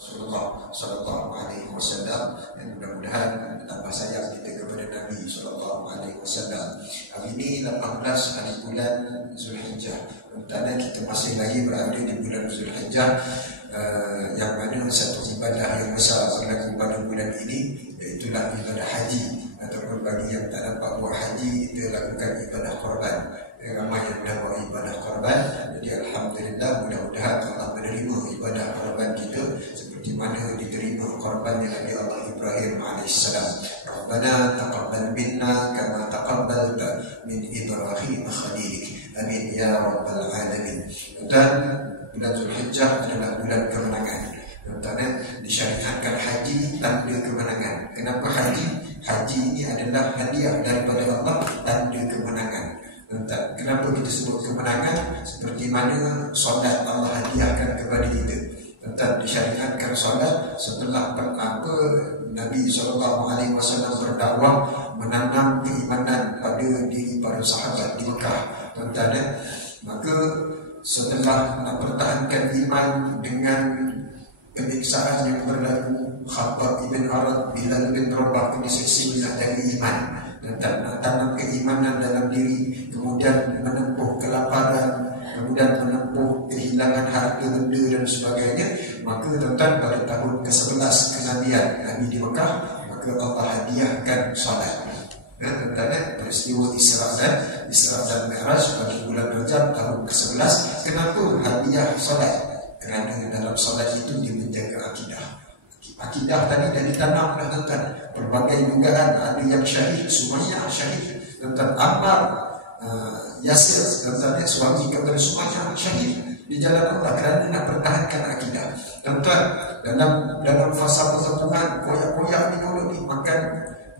Rasulullah Sallallahu Alaihi Wasallam, dan mudah-mudahan tambah sayang kita kepada Nabi Sallallahu Alaihi Wasallam. Hari ini 18 hari bulan Zulhijjah. Tanda kita masih lagi berada di bulan Zulhijjah, yang mana satu ibadah yang besar berlaku pada bulan ini, iaitulah ibadah haji. Ataupun bagi yang tak dapat buat haji, kita lakukan ibadah korban. Ramai yang dah buat ibadah korban. Jadi alhamdulillah, mudah-mudahan Allah menerima ibadah korban kita seperti mana diterima korbannya Nabi Allah Ibrahim AS. Rabbana taqabbal minna kama taqabbalta min Ibrahim khalilik. Amin ya rabbal alamin. Dan bulan Zulhijjah adalah bulan kemenangan. Tentang disyariatkan haji tanda kemenangan. Kenapa haji? Haji ini adalah hadiah daripada Allah, tanda kemenangan. Tentang kenapa kita sebut kemenangan? Seperti mana solat Allah hadiahkan kepada kita. Tentang disyariatkan solat setelah Nabi SAW berdakwah, menanam keimanan pada diri para sahabat di Mekah. Tentang maka setelah mempertahankan iman dengan penyiksaan yang berlaku, Khabbab ibn Arad, Bilal bin Rabah kena siksa dari iman, dan nak tanam keimanan dalam diri, kemudian menempuh kelaparan, kemudian menempuh kehilangan harta benda dan sebagainya. Maka tuan-tuan, pada tahun ke-11 kenabian Nabi di Mekah, maka Allah hadiahkan salat. Tentang peristiwa Isra dan Mi'raj pada bulan Rajab tahun ke-11. Kenapa hadiah salat? Kerana dalam solat itu dia menjaga akidah. Akidah tadi dah ditanam dah tuan-tuan. Berbagai dugaan, ada yang syahid, Sumayyah syahid, tuan-tuan. Ammar Yasir, tuan-tuan, suami kepada Sumayyah syahid di jalan Allah kerana nak pertahankan akidah. Tuan-tuan, dalam fasa pertempuran, koyak-koyak ni dulu ni makan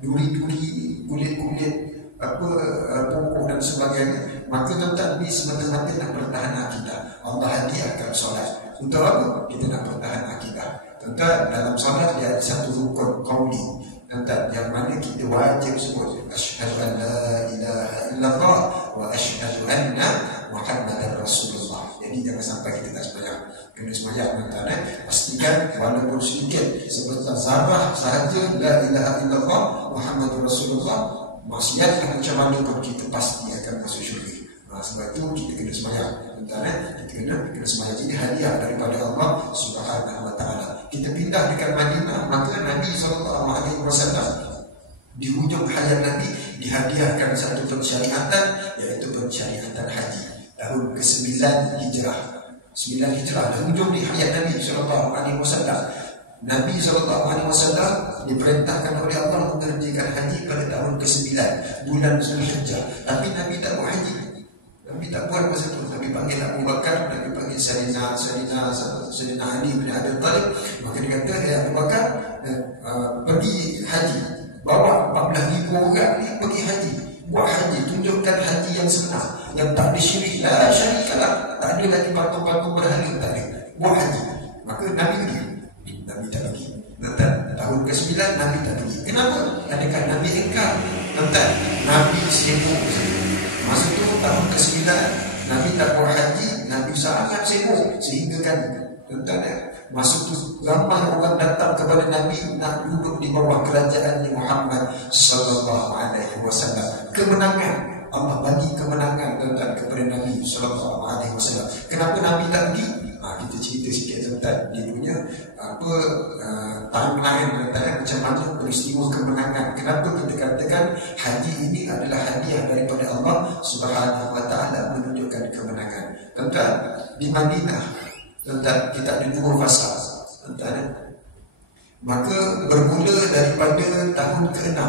duri-duri, kulit-kulit pokok dan sebagainya. Maka tuan-tuan, ni semata-mata nak pertahan akidah. Allah hadiahkan solat. Untuk apa? Kita nak pertahan akidah. Tuan-tuan, dalam solat dia ada satu rukun qauli, tuan-tuan, yang mana kita wajib sebut asyhadu an la ilaha illallah wa asyhadu anna Muhammadar Rasulullah. Jadi jangan sampai kita tak sembahyang. Kena sembahyang, tuan-tuan. Pastikan walaupun sedikit sebentar zarah sahaja la ilaha illallah Muhammadur Rasulullah, maksiat macam mana pun kita pasti akan masuk syurga. Sebab itu kita kena sembahyang, tuan-tuan. Kita kena sembahyang. Ini hadiah daripada Allah Subhanahu Wa Taala. Kita pindah dekat Madinah, maka Nabi SAW di hujung hayat Nabi dihadiahkan satu pensyariatan, iaitu pensyariatan haji tahun ke-9 Hijrah. 9 Hijrah, di hujung di hayat Nabi SAW. Nabi SAW diperintahkan oleh Allah mengerjakan haji pada tahun ke-9 bulan Zulhijjah. Tapi Nabi tak buat haji. Nabi tak buat masa itu. Nabi panggil Abu Bakar, Nabi panggil Sayyidina Ali bin Abi Thalib. Maka dia kata, Abu Bakar, pergi haji, bawa 14,000 orang ni pergi haji, buat haji, tunjukkan haji yang senang, yang tak ada syirik, la syarikalah, tak ada lagi patung-patung berhala, tak ada, buat haji. Maka Nabi pergi. Nabi tak pergi. Tahun ke-9 Nabi tak pergi. Kenapa? Adakah Nabi engkar? Nabi sibuk. Masa itu tahun ke-9 Nabi tak buat haji, Nabi sangat sibuk sehingga kan masa itu ramai orang datang kepada Nabi nak duduk di bawah kerajaan Muhammad sallallahu alaihi wasallam. Kemenangan, Allah bagi kemenangan kepada Nabi sallallahu alaihi wasallam. Kenapa Nabi tak pergi? Kita cerita sikit tentang dia punya timeline macam mana peristiwa kemenangan. Kenapa kita katakan haji ini adalah hadiah daripada Allah Subhanahu Wa Taala menunjukkan kemenangan. Tuan-tuan, di Madinah, tuan-tuan, kita ada 2 fasa. Tuan-tuan, maka bermula daripada tahun ke-6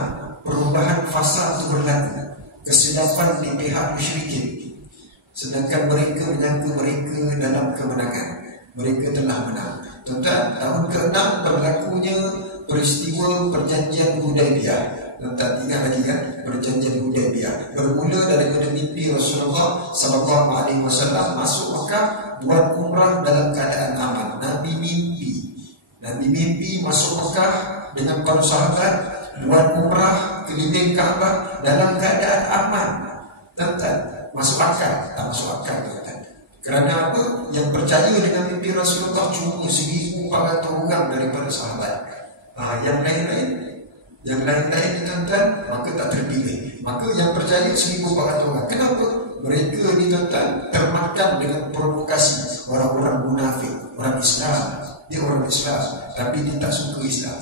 perubahan fasa itu berlaku. Kesilapan di pihak musyrikin, sedangkan mereka menyangka mereka dalam kemenangan. Mereka telah menang. Tuan-tuan, tahun ke-6 berlakunya peristiwa perjanjian Hudaibiyah. Tuan-tuan ingat lagi kan perjanjian Hudaibiyah? Bermula daripada mimpi Rasulullah SAW masuk Mekah, buat umrah dalam keadaan aman. Nabi mimpi masuk Mekah dengan para sahabat, buat umrah keliling Kaabah dalam keadaan aman. Tuan-tuan, masuk akal? Tak masuk akal, tuan-tuan. Kerana apa? Yang percaya dengan mimpi Rasulullah cuma 1,000 1.400 orang daripada sahabat. Yang lain-lain tuan-tuan, maka tak terpilih. Maka yang percaya 1.400 orang. Kenapa? Mereka ni tuan-tuan termakan dengan provokasi orang-orang munafik, orang Islam. Dia orang Islam, tapi dia tak suka Islam.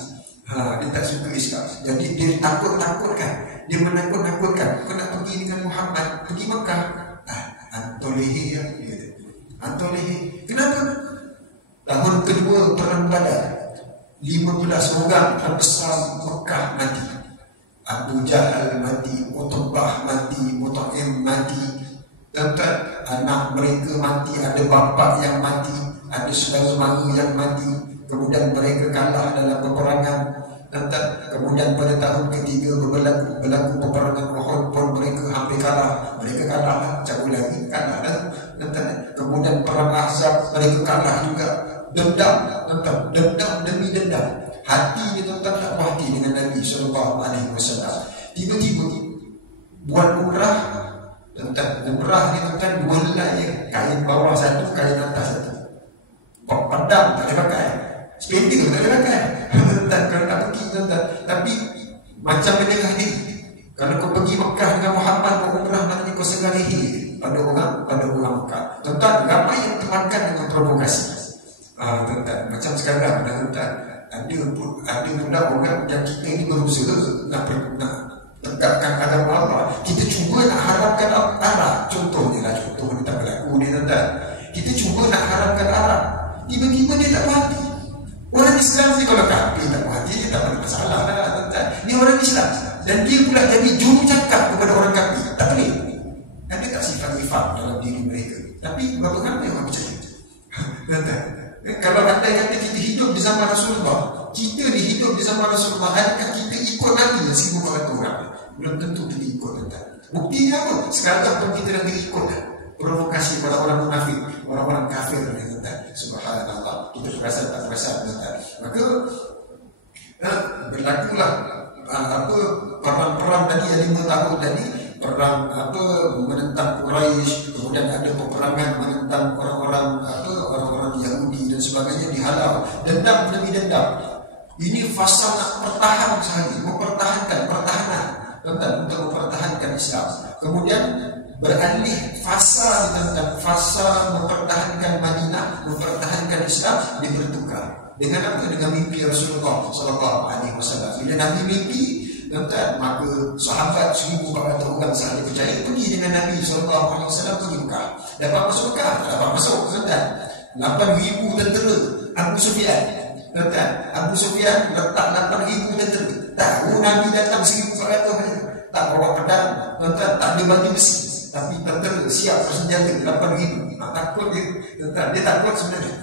Dia tak suka Islam. Jadi dia takut-takutkan. Dia menakut-nakutkan. Kau nak pergi dengan Muhammad, pergi Mekah. Antolehi ya. Antolehi. Kenapa? Tahun kedua perang Badar, 15 orang terbesar Mekah mati. Abu Jahal mati, Utbah mati, Mut'im mati. Tuan-tuan, anak mereka mati, ada bapa yang mati, ada saudara mara yang mati. Kemudian mereka kalah dalam peperangan. Tuan-tuan, kemudian pada tahun ketiga berlaku peperangan Uhud pun mereka hampir kalah. Mereka kalah lah, cabut lagi, kalah lah. Tuan-tuan, kemudian perang Ahzab mereka kalah juga. Dendam, tuan-tuan, dendam demi dendam. Hati ni tuan-tuan tak puas hati dengan Nabi SAW. Tiba-tiba buat umrah, tuan-tuan, umrah ni tuan-tuan 2 helai, kain bawah satu, kain atas satu. Pedang tak boleh pakai, spending tak boleh pakai. Tuan-tuan, kalau nak pergi tuan-tuan, tapi macam menyerah ni. Kalau kau pergi Mekah dengan Muhammad, kau umrah, nanti kau segar leher pada orang Mekah. Tuan-tuan, ramai yang termakan dengan provokasi. Tuan-tuan, macam sekarang tuan-tuan, ada pula orang yang kita ni berusaha nak tegakkan agama Allah. Kita cuba nak haramkan Arab. Contohnya lah, contoh ni tak berlaku ni tuan-tuan. Kita cuba nak haramkan Arab, tiba-tiba dia tak mati. Orang Islam ni kalau kafir tak mati, dia tak ada masalah lah tuan-tuan. Ni orang Islam, dan dia pula jadi juru cakap kepada orang kafir. Tak boleh. Ada tak sifat-sifat dalam diri mereka? Tapi berapa ramai orang percaya? Tuan-tuan, kalau andai kata kita hidup di zaman Rasulullah, kita hidup di zaman Rasulullah, adakah kita ikut Nabi 1.400 orang? Belum tentu kita ikut, tuan-tuan. Buktinya apa? Sekarang pun kita dah ikut provokasi pada orang munafik, orang-orang kafir, tuan-tuan. Subhanallah, kita perasan tak perasan, tuan-tuan. Maka berlakulah perang-perang tadi yang 5 tahun tadi, perang menentang Quraisy, kemudian ada peperangan menentang orang-orang Yahudi dan sebagainya, dihalau. Dendam demi dendam. Ini fasa nak pertahan sehari, mempertahankan pertahanan, tuan-tuan, untuk mempertahankan Islam. Kemudian beralih fasa tentang fasa mempertahankan Madinah, mempertahankan Islam, dia bertukar. Dengan apa? Dengan mimpi Rasulullah SAW. Bila Nabi mimpi, tuan-tuan, maka sahabat 1.400 orang sahaja percaya, pergi dengan Nabi SAW pergi Mekah. Dapat masuk Mekah? Tak dapat masuk, tuan-tuan. 8,000 tentera Abu Sufyan, tuan-tuan. Abu Sufyan letak 8,000 tentera. Tahu Nabi datang 1.400 saja. Tak bawa pedang, tuan-tuan, tak ada baju besi, tapi tentera siap bersenjata 8,000. Takut dia, tuan-tuan. Dia takut sebenarnya.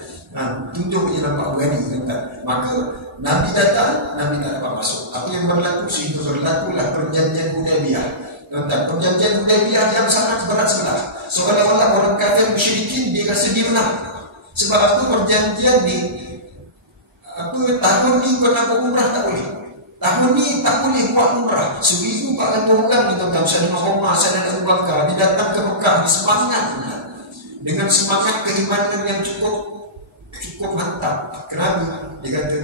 Tunjuk je nampak berani, tuan-tuan. Maka Nabi datang, Nabi tak dapat masuk. Apa yang berlaku? Sehingga berlakulah perjanjian Hudaybiyah, tuan-tuan. Perjanjian Hudaybiyah yang sangat berat sebelah. Seolah-olah orang kafir musyrikin dia rasa dia menang. Sebab apa? Perjanjian ni tahun ni kau nak berumrah tak boleh. Tahun ni tak boleh buat umrah. 1.400 orang ni, tuan-tuan. Sayyidina Umar, Sayyidina Abu Bakar, dia datang ke Mekah di semangat, dengan semangat keimanan yang cukup mantap. Kenapa? Dia kata,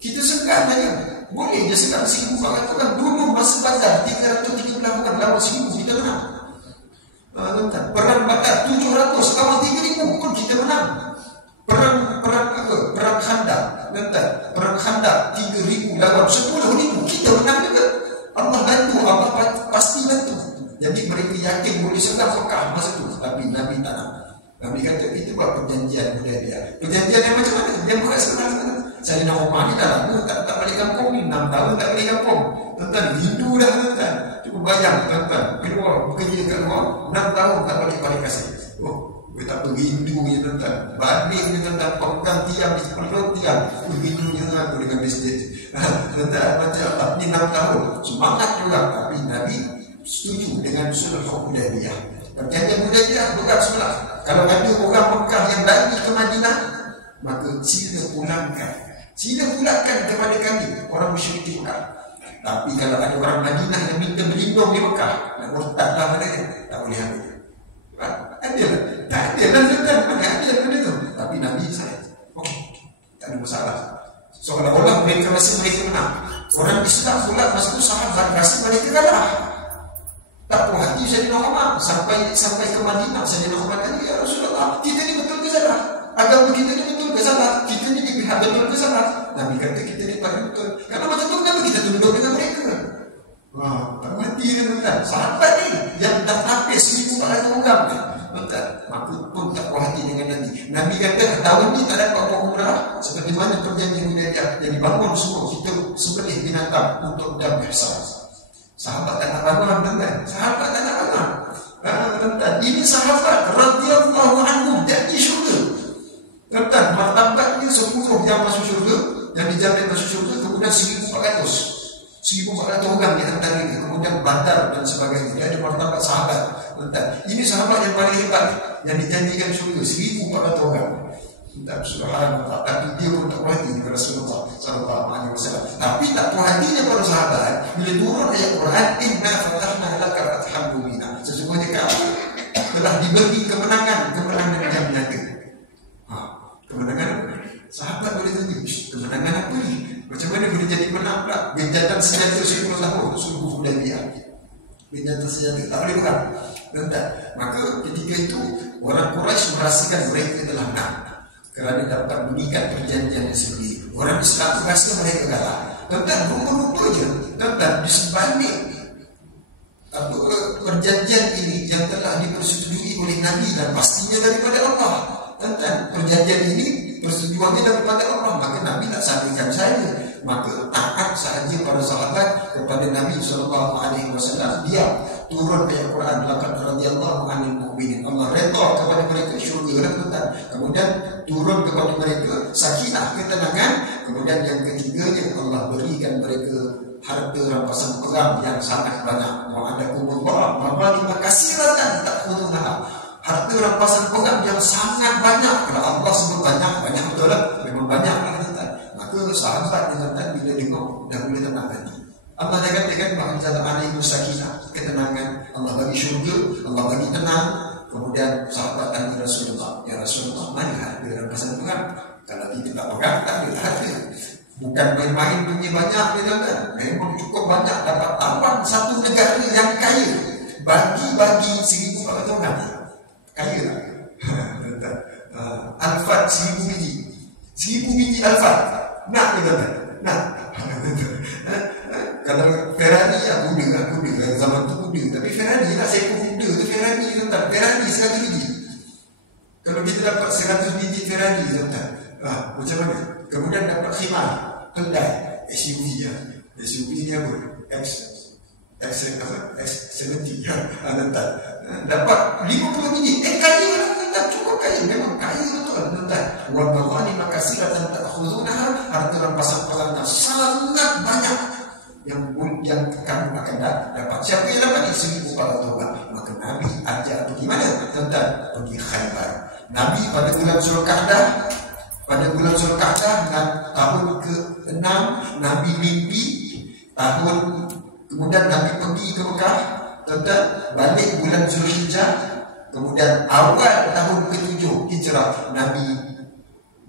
kita segan saja. Boleh je segan 1.400 orang. Dulu masa Badar 313 orang lawan 1,000, kita menang. Tuan-tuan, perang Badar 700 lawan 3,000 pun kita menang. Perang Khandaq, tuan-tuan, perang Khandaq 3,000 lawan 10,000, kita menang juga. Allah bantu, Allah pasti bantu. Jadi mereka yakin boleh serang Mekah masa tu. Tapi Nabi tak nak. Nabi kata, itu buat perjanjian Hudaybiyah. Perjanjian yang macam mana? Yang bukan senang. Sayyidina Umar ni dah lama tak balik kampung ni, 6 tahun tak balik kampung. Tuan-tuan, rindu dah, tuan-tuan. Cuba bayang, tuan-tuan, keluar bekerja kat luar 6 tahun tak balik kasih. Tak rindu je, tuan-tuan. Balik je, tuan-tuan, pegang tiang di perut tiang. Rindunya aku dengan bisnis. Tuan-tuan, macam Allah ni 6 tahun semangat juga. Tapi Nabi setuju dengan Sulh Hudaybiyah. Perjanjian Hudaybiyah berat sebelah. Kalau ada orang Mekah yang lari ke Madinah, maka sila pulangkan kepada kami, orang musyrik Mekah. Tapi kalau ada orang Madinah yang minta berlindung di Mekah, nak murtadlah padanya, tak boleh ambil. Ada lah, tak ada lah, tuan-tuan. Mana ada benda tu? Tapi Nabi saya, tak ada masalah. agama kita ini betul ke salah, kita ini di pihak betul ke salah. Nabi kata kita ni paling betul. Karena macam tu kenapa kita tunduk dengan mereka? Wah, tak mati kan? Sahabat ni yang dah lapis 1,400 orang ni. Betul. Maka pun tak puas hati dengan Nabi. Nabi kata tahun ni tak dapat buat umrah seperti mana perjanjian Hudaybiyah. Jadi bangun semua kita sembelih binatang untuk dam ihsan. Sahabat tak nak bangun, tuan-tuan. Sahabat tak nak bangun. Tuan-tuan, ini sahabat radhiyallahu anhu janji syurga. Tuan-tuan, martabatnya 10 yang masuk syurga, yang dijamin masuk syurga, kemudian 1,400 orang di antara ini, kemudian Badar dan sebagainya. Dia ada martabat sahabat. Tuan-tuan, ini sahabat yang paling hebat yang dijanjikan syurga, 1,400 orang. Tuan-tuan, subhanallah. Tapi dia pun tak puas hati kepada Rasulullah sallallahu alaihi wasallam. Tapi tak puas hatinya para sahabat bila turun ayat Quran, inna fatahna laka fathan mubina. Sesungguhnya kamu telah diberi kemenangan yang nyata. Kemenangan apa? Sahabat boleh tanya, kemenangan apa ni? Macam mana boleh jadi menang pula? Gencatan senjata 10 tahun sungguh Hudaybiyah. Gencatan senjata tak boleh bukan? Tak. Maka ketika itu orang Quraisy merasakan mereka telah menang kerana dapat mengikat perjanjian yang sendiri. Orang Islam rasa mereka kalah. Tuan-tuan, rupa-rupa je. Tuan-tuan, di sebalik perjanjian ini yang telah dipersetujui oleh Nabi dan pastinya daripada Allah. Tuan-tuan, perjanjian ini persetujuannya daripada Allah. Maka Nabi tak sampaikan saya. Maka taat sahaja para sahabat kepada Nabi SAW. Dia turun ayat Quran, laqad radhiyallahu 'anil mu'minin. Allah redha kepada mereka syurga, tuan-tuan. Kemudian turun kepada mereka sakinah, ketenangan. Kemudian yang ketiganya, Allah berikan mereka harta rampasan perang yang sangat banyak. Wa'adakumullah maghaniman katsiratan ta'khudhunaha. Harta rampasan perang yang sangat banyak. Kalau Allah sebut banyak betul lah. Memang banyak lah, tuan-tuan. Maka sahabat tuan-tuan bila tengok dah boleh tenang hati. Allah dah katakan bahawa jalan alaihi sakinah, ketenangan. Allah bagi syurga, Allah bagi tenang. Kemudian sahabat tanya Rasulullah, ya Rasulullah, mana harta rampasan perang? Kalau kita tak pegang, tak ada harta. Bukan main-main punya banyak, tuan-tuan. Memang cukup banyak. Dapat tampang satu negara yang kaya. Bagi 1,400 orang. Kaya tak? Alfat 1,000 biji. 1,000 biji Alfat. Nak ke tuan-tuan? Nak. Kalau Ferrari aku kuda. Zaman tu kuda. Tapi Ferrari nak seekor kuda tu Ferrari, tuan-tuan. Ferrari 100 biji. Kalau kita dapat 100 biji Ferrari, tuan-tuan, macam mana? Kemudian dapat khimar, kedai, SUV ya. SUV ni apa? X70 ya. Tuan-tuan, dapat 50 biji. Kaya lah, tuan-tuan. Cukup kaya. Memang kaya betul, tuan-tuan. Wa maghaniman katsiratan ta'khudhunaha. Harta rampasan perang yang sangat banyak yang kamu akan dapat. Siapa yang dapat? 1,400 orang. Maka Nabi ajak pergi mana? Tuan-tuan, pergi Khaybar. Nabi pada bulan Zulqa'dah, tahun ke-6 Nabi mimpi. Kemudian Nabi pergi ke Mekah, tuan-tuan, balik bulan Zulhijjah. Kemudian awal tahun ke-7 Hijrah, Nabi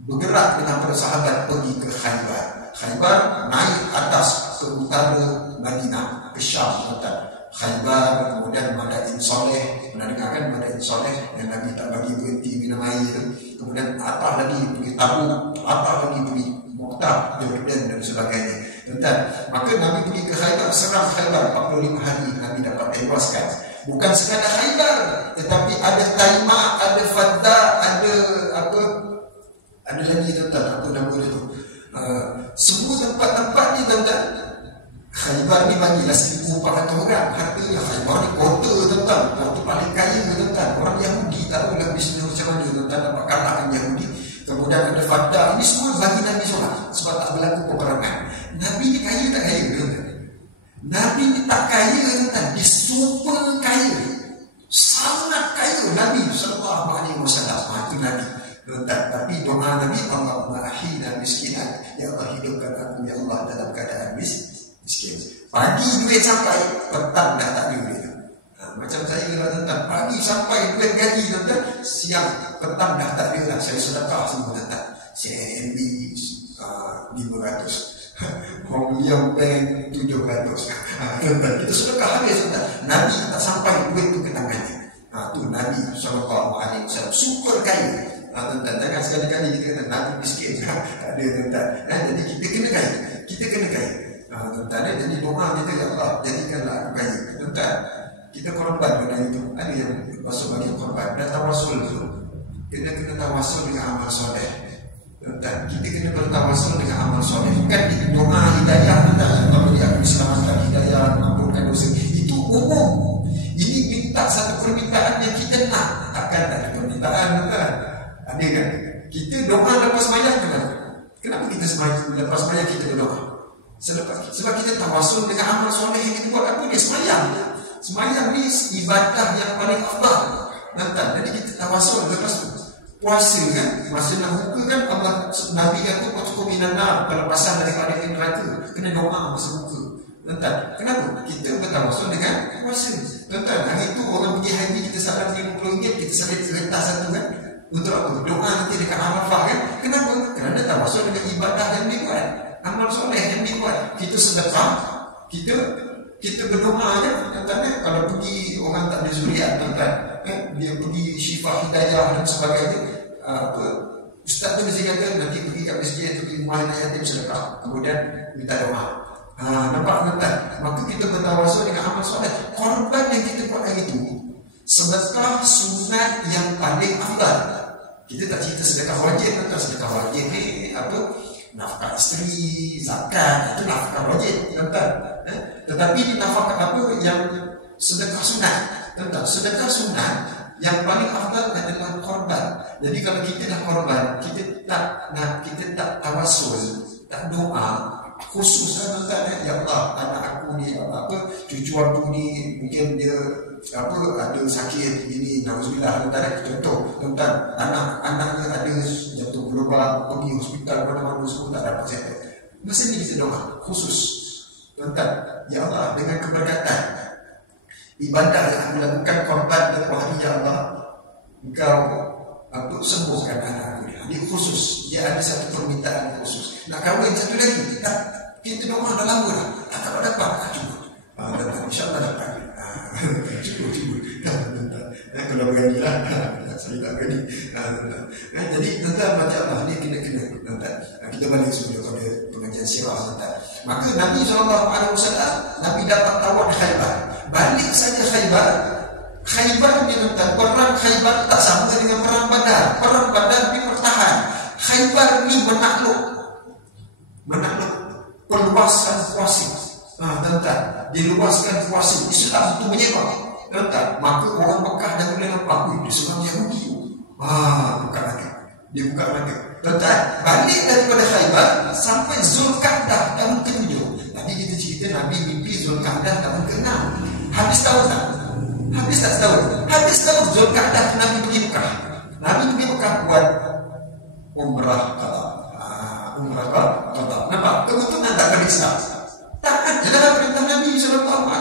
bergerak dengan para sahabat pergi ke Khaybar. Khaybar naik atas ke utara Madinah, ke Syam, tuan-tuan. Khaybar, kemudian Madain Soleh. Pernah dengarkan Madain Soleh yang Nabi tak bagi berhenti minum air tu. Kemudian atas lagi pergi Tabuk, atas lagi pergi Muqtah, Jordan dan sebagainya, tuan-tuan. Maka Nabi pergi ke Khaybar, serang Khaybar 45 hari. Nabi dapat tewaskan. Bukan sekadar Khaybar, tetapi ada Taimah, ada Fadda, ada lagi, tuan-tuan, apa nama dia tu? Semua tempat-tempat ni, tuan-tuan. Khaybar ni bagilah 1,400 orang. Hartanya Khaybar ni kota, tuan-tuan. Kota paling kaya, tuan-tuan. Orang Yahudi tahulah bisnes macam mana, tuan-tuan. Dapat kalahkan Yahudi. Kemudian ada Fadda. Ini semua bagi Nabi solat sebab tak berlaku peperangan. Nabi ni kaya tak kaya, tuan-tuan? Nabi ni tak kaya, tuan-tuan. Dia super kaya. Sangat kaya Nabi SAW. Itu Nabi, tuan-tuan. Tapi doa Nabi, Allahumma ahina miskinan. Ya Allah, hidupkan aku, ya Allah, dalam keadaan miskin. Pagi duit sampai, petang dah tak ada duit. Macam saya lah, tuan-tuan. Pagi sampai duit gaji, tuan-tuan. Siang, petang dah tak ada lah. Saya sedekah semua, tuan-tuan. CNB 500. Hong Leong Bank 700. Tuan-tuan, itu sedekah habis, tuan-tuan. Nabi tak sampai duit tu ke tangannya. Tu Nabi SAW super kaya. Tuan-tuan, jangan sekali-kali kita kata Nabi miskin. Ada tuan-tuan. Jadi kita kena kaya. Kita kena kaya. Tuan-tuan, jadi doa kita, ya Allah, jadikanlah aku kaya. Tuan-tuan, kita korban pada itu. Ada yang masuk bagi korban. Dan tawasul tu. Kita kena tawasul dengan amal soleh. Tuan-tuan, kita kena bertawasul dengan amal soleh. Kan doa hidayah, tuan-tuan. Allah beri aku selamatkan hidayah, ampunkan dosa. Itu umum. Ini minta satu permintaan yang kita nak. Takkan tak ada permintaan, tuan-tuan. Ada kan? Kita doa lepas sembahyang kenapa? Kenapa kita lepas sembahyang kita berdoa? Sebab kita tawasul dengan amal soleh yang kita buat. Apa dia? Sembahyang. Sembahyang ni ibadah yang paling afdal. Jadi kita tawasul. Lepas tu puasa kan, masa nak buka kan, Allah Nabi kata waqtu minan nar, pelepasan daripada neraka. Kena doa masa buka. Kenapa? Kita bertawasul dengan puasa. Hari itu orang pergi haji, kita salat RM50, kita salat rentas satu kan. Untuk apa? Doa nanti dekat Arafah kan? Kenapa? Kerana tawasul dengan ibadah yang dibuat, amal soleh yang dibuat. Kita sedekah, kita berdoa kan? Kalau pergi orang tak ada zuriat, dia pergi syifa hidayah dan sebagainya. Ustaz tu mesti kata nanti pergi kat masjid tu, pergi rumah yatim sedekah, kemudian minta doa. Nampak tuan? Maka kita bertawasul dengan amal soleh. Korban yang kita buat hari itu sedekah sunat yang paling afdal. Kita tak cerita sedekah wajib, tuan. Sedekah wajib ni apa? Nafkah isteri, zakat, itu nafkah wajib, tuan. Tetapi di nafkah apa yang sedekah sunat, tuan. Sedekah sunat yang paling afdal adalah korban. Jadi kalau kita dah korban, kita tak tawasul, tak doa khusus, tuan. Ya Allah, anak aku ni cucu aku ni mungkin dia ada sakit ini, nauzubillah, contoh, tuan, anaknya ada jatuh global, pergi hospital mana-mana semua tak dapat sihat. Masa ni kita doa khusus, tuan. Ya Allah, dengan keberkatan ibadah yang aku lakukan, korban dan wahai ya Allah, Engkau sembuhkan anak aku. Dia khusus, dia ada satu permintaan khusus. Nak kahwin satu lagi, kita doa dah lama dah, tak kalau dapat, cuba. InsyaAllah dapat. Cuba. Kalau beranilah, saya tak berani. Jadi tuan-tuan, macam Allah ni kena tuan-tuan. Kita balik sebelum pada pengajian sirah, tuan-tuan. Maka Nabi SAW, Nabi dapat tawar Khaybar. Balik saja Khaybar ni, tuan-tuan. Perang Khaybar tak sama dengan perang Badar. Perang Badar ni bertahan. Khaybar ni menakluk perluasan kuasa. Tuan-tuan, diluaskan kuasa Islam itu menyebar, tuan-tuan. Maka orang Mekah dah mulai nampak, dia seorang Yahudi. Buka lagi, dia buka lagi, tuan-tuan. Balik daripada Khaybar sampai Zulqa'dah tahun ke-7. Tadi kita cerita Nabi mimpi Zulqa'dah tahun ke-6. Habis tahun tak? Habis tak setahun? Habis tahun Zulqa'dah Nabi pergi Mekah. Nabi pergi Mekah buat umrah qada. Nampak? Kebetulan tak ada Islam. Taat je dalam perintah Nabi SAW.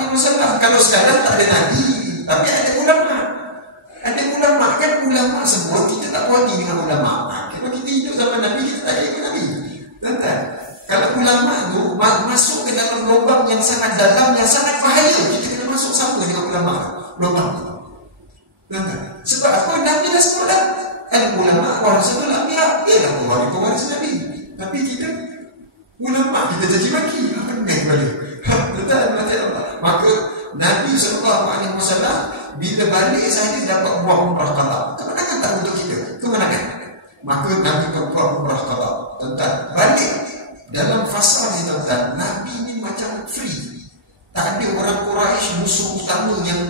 Kalau sekarang tak ada Nabi, tapi ada ulama. Ada ulama kan, ulama semua kita tak puas dengan ulama. Kalau kita hidup zaman Nabi, kita tak ikut Nabi. Tuan-tuan, kalau ulama tu masuk ke dalam lubang yang sangat dalam, yang sangat bahaya, kita kena masuk sama dengan ulama. Lubang tu, tuan-tuan. Sebab apa? Nabi dah sebut dah. Ulama warasatul anbiya, ialah pewaris Nabi. Tapi kita ulama kita jadi maki, akan balik. Betul. Maka Nabi SAW bila balik saja dapat buah umrah qada. Kemenangan tak untuk kita? Kemenangan. Maka Nabi berbuat umrah qada. Tuan-tuan, balik dalam fasa ni, tuan-tuan, Nabi ni macam free. Tak ada orang Quraisy musuh utama yang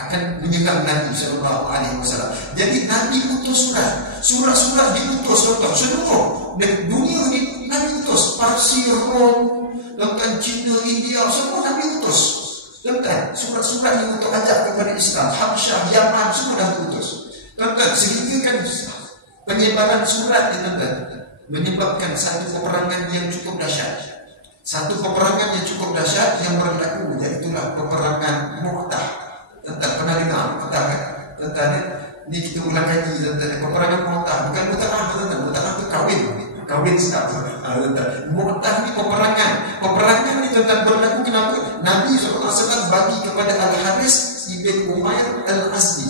akan menyerang Nabi SAW. Jadi Nabi utus surat diutus, tuan-tuan, seluruh dunia ni Nabi utus. Parsi, Rom, dan China, India, semua Nabi utus, tuan-tuan. Surat-surat yang untuk ajak kepada Islam, Habsyah, Yaman, semua dah diutus, tuan-tuan. Sehingga kan penyebaran surat ni, tuan-tuan, menyebabkan satu peperangan yang cukup dahsyat. Satu peperangan yang cukup dahsyat yang berlaku, iaitulah peperangan Mu'tah. Tuan-tuan pernah dengar Mu'tah kan? Tuan-tuan, ni kita ulang kaji, tuan-tuan. Peperangan Mu'tah, bukan Mu'tah, tuan-tuan. Mu'tah tu kahwin sedap, tuan-tuan. Mu'tah ni peperangan ni, tuan-tuan, berlaku kenapa? Nabi SAW bagi kepada Al-Haris ibn Umair Al-Azdi.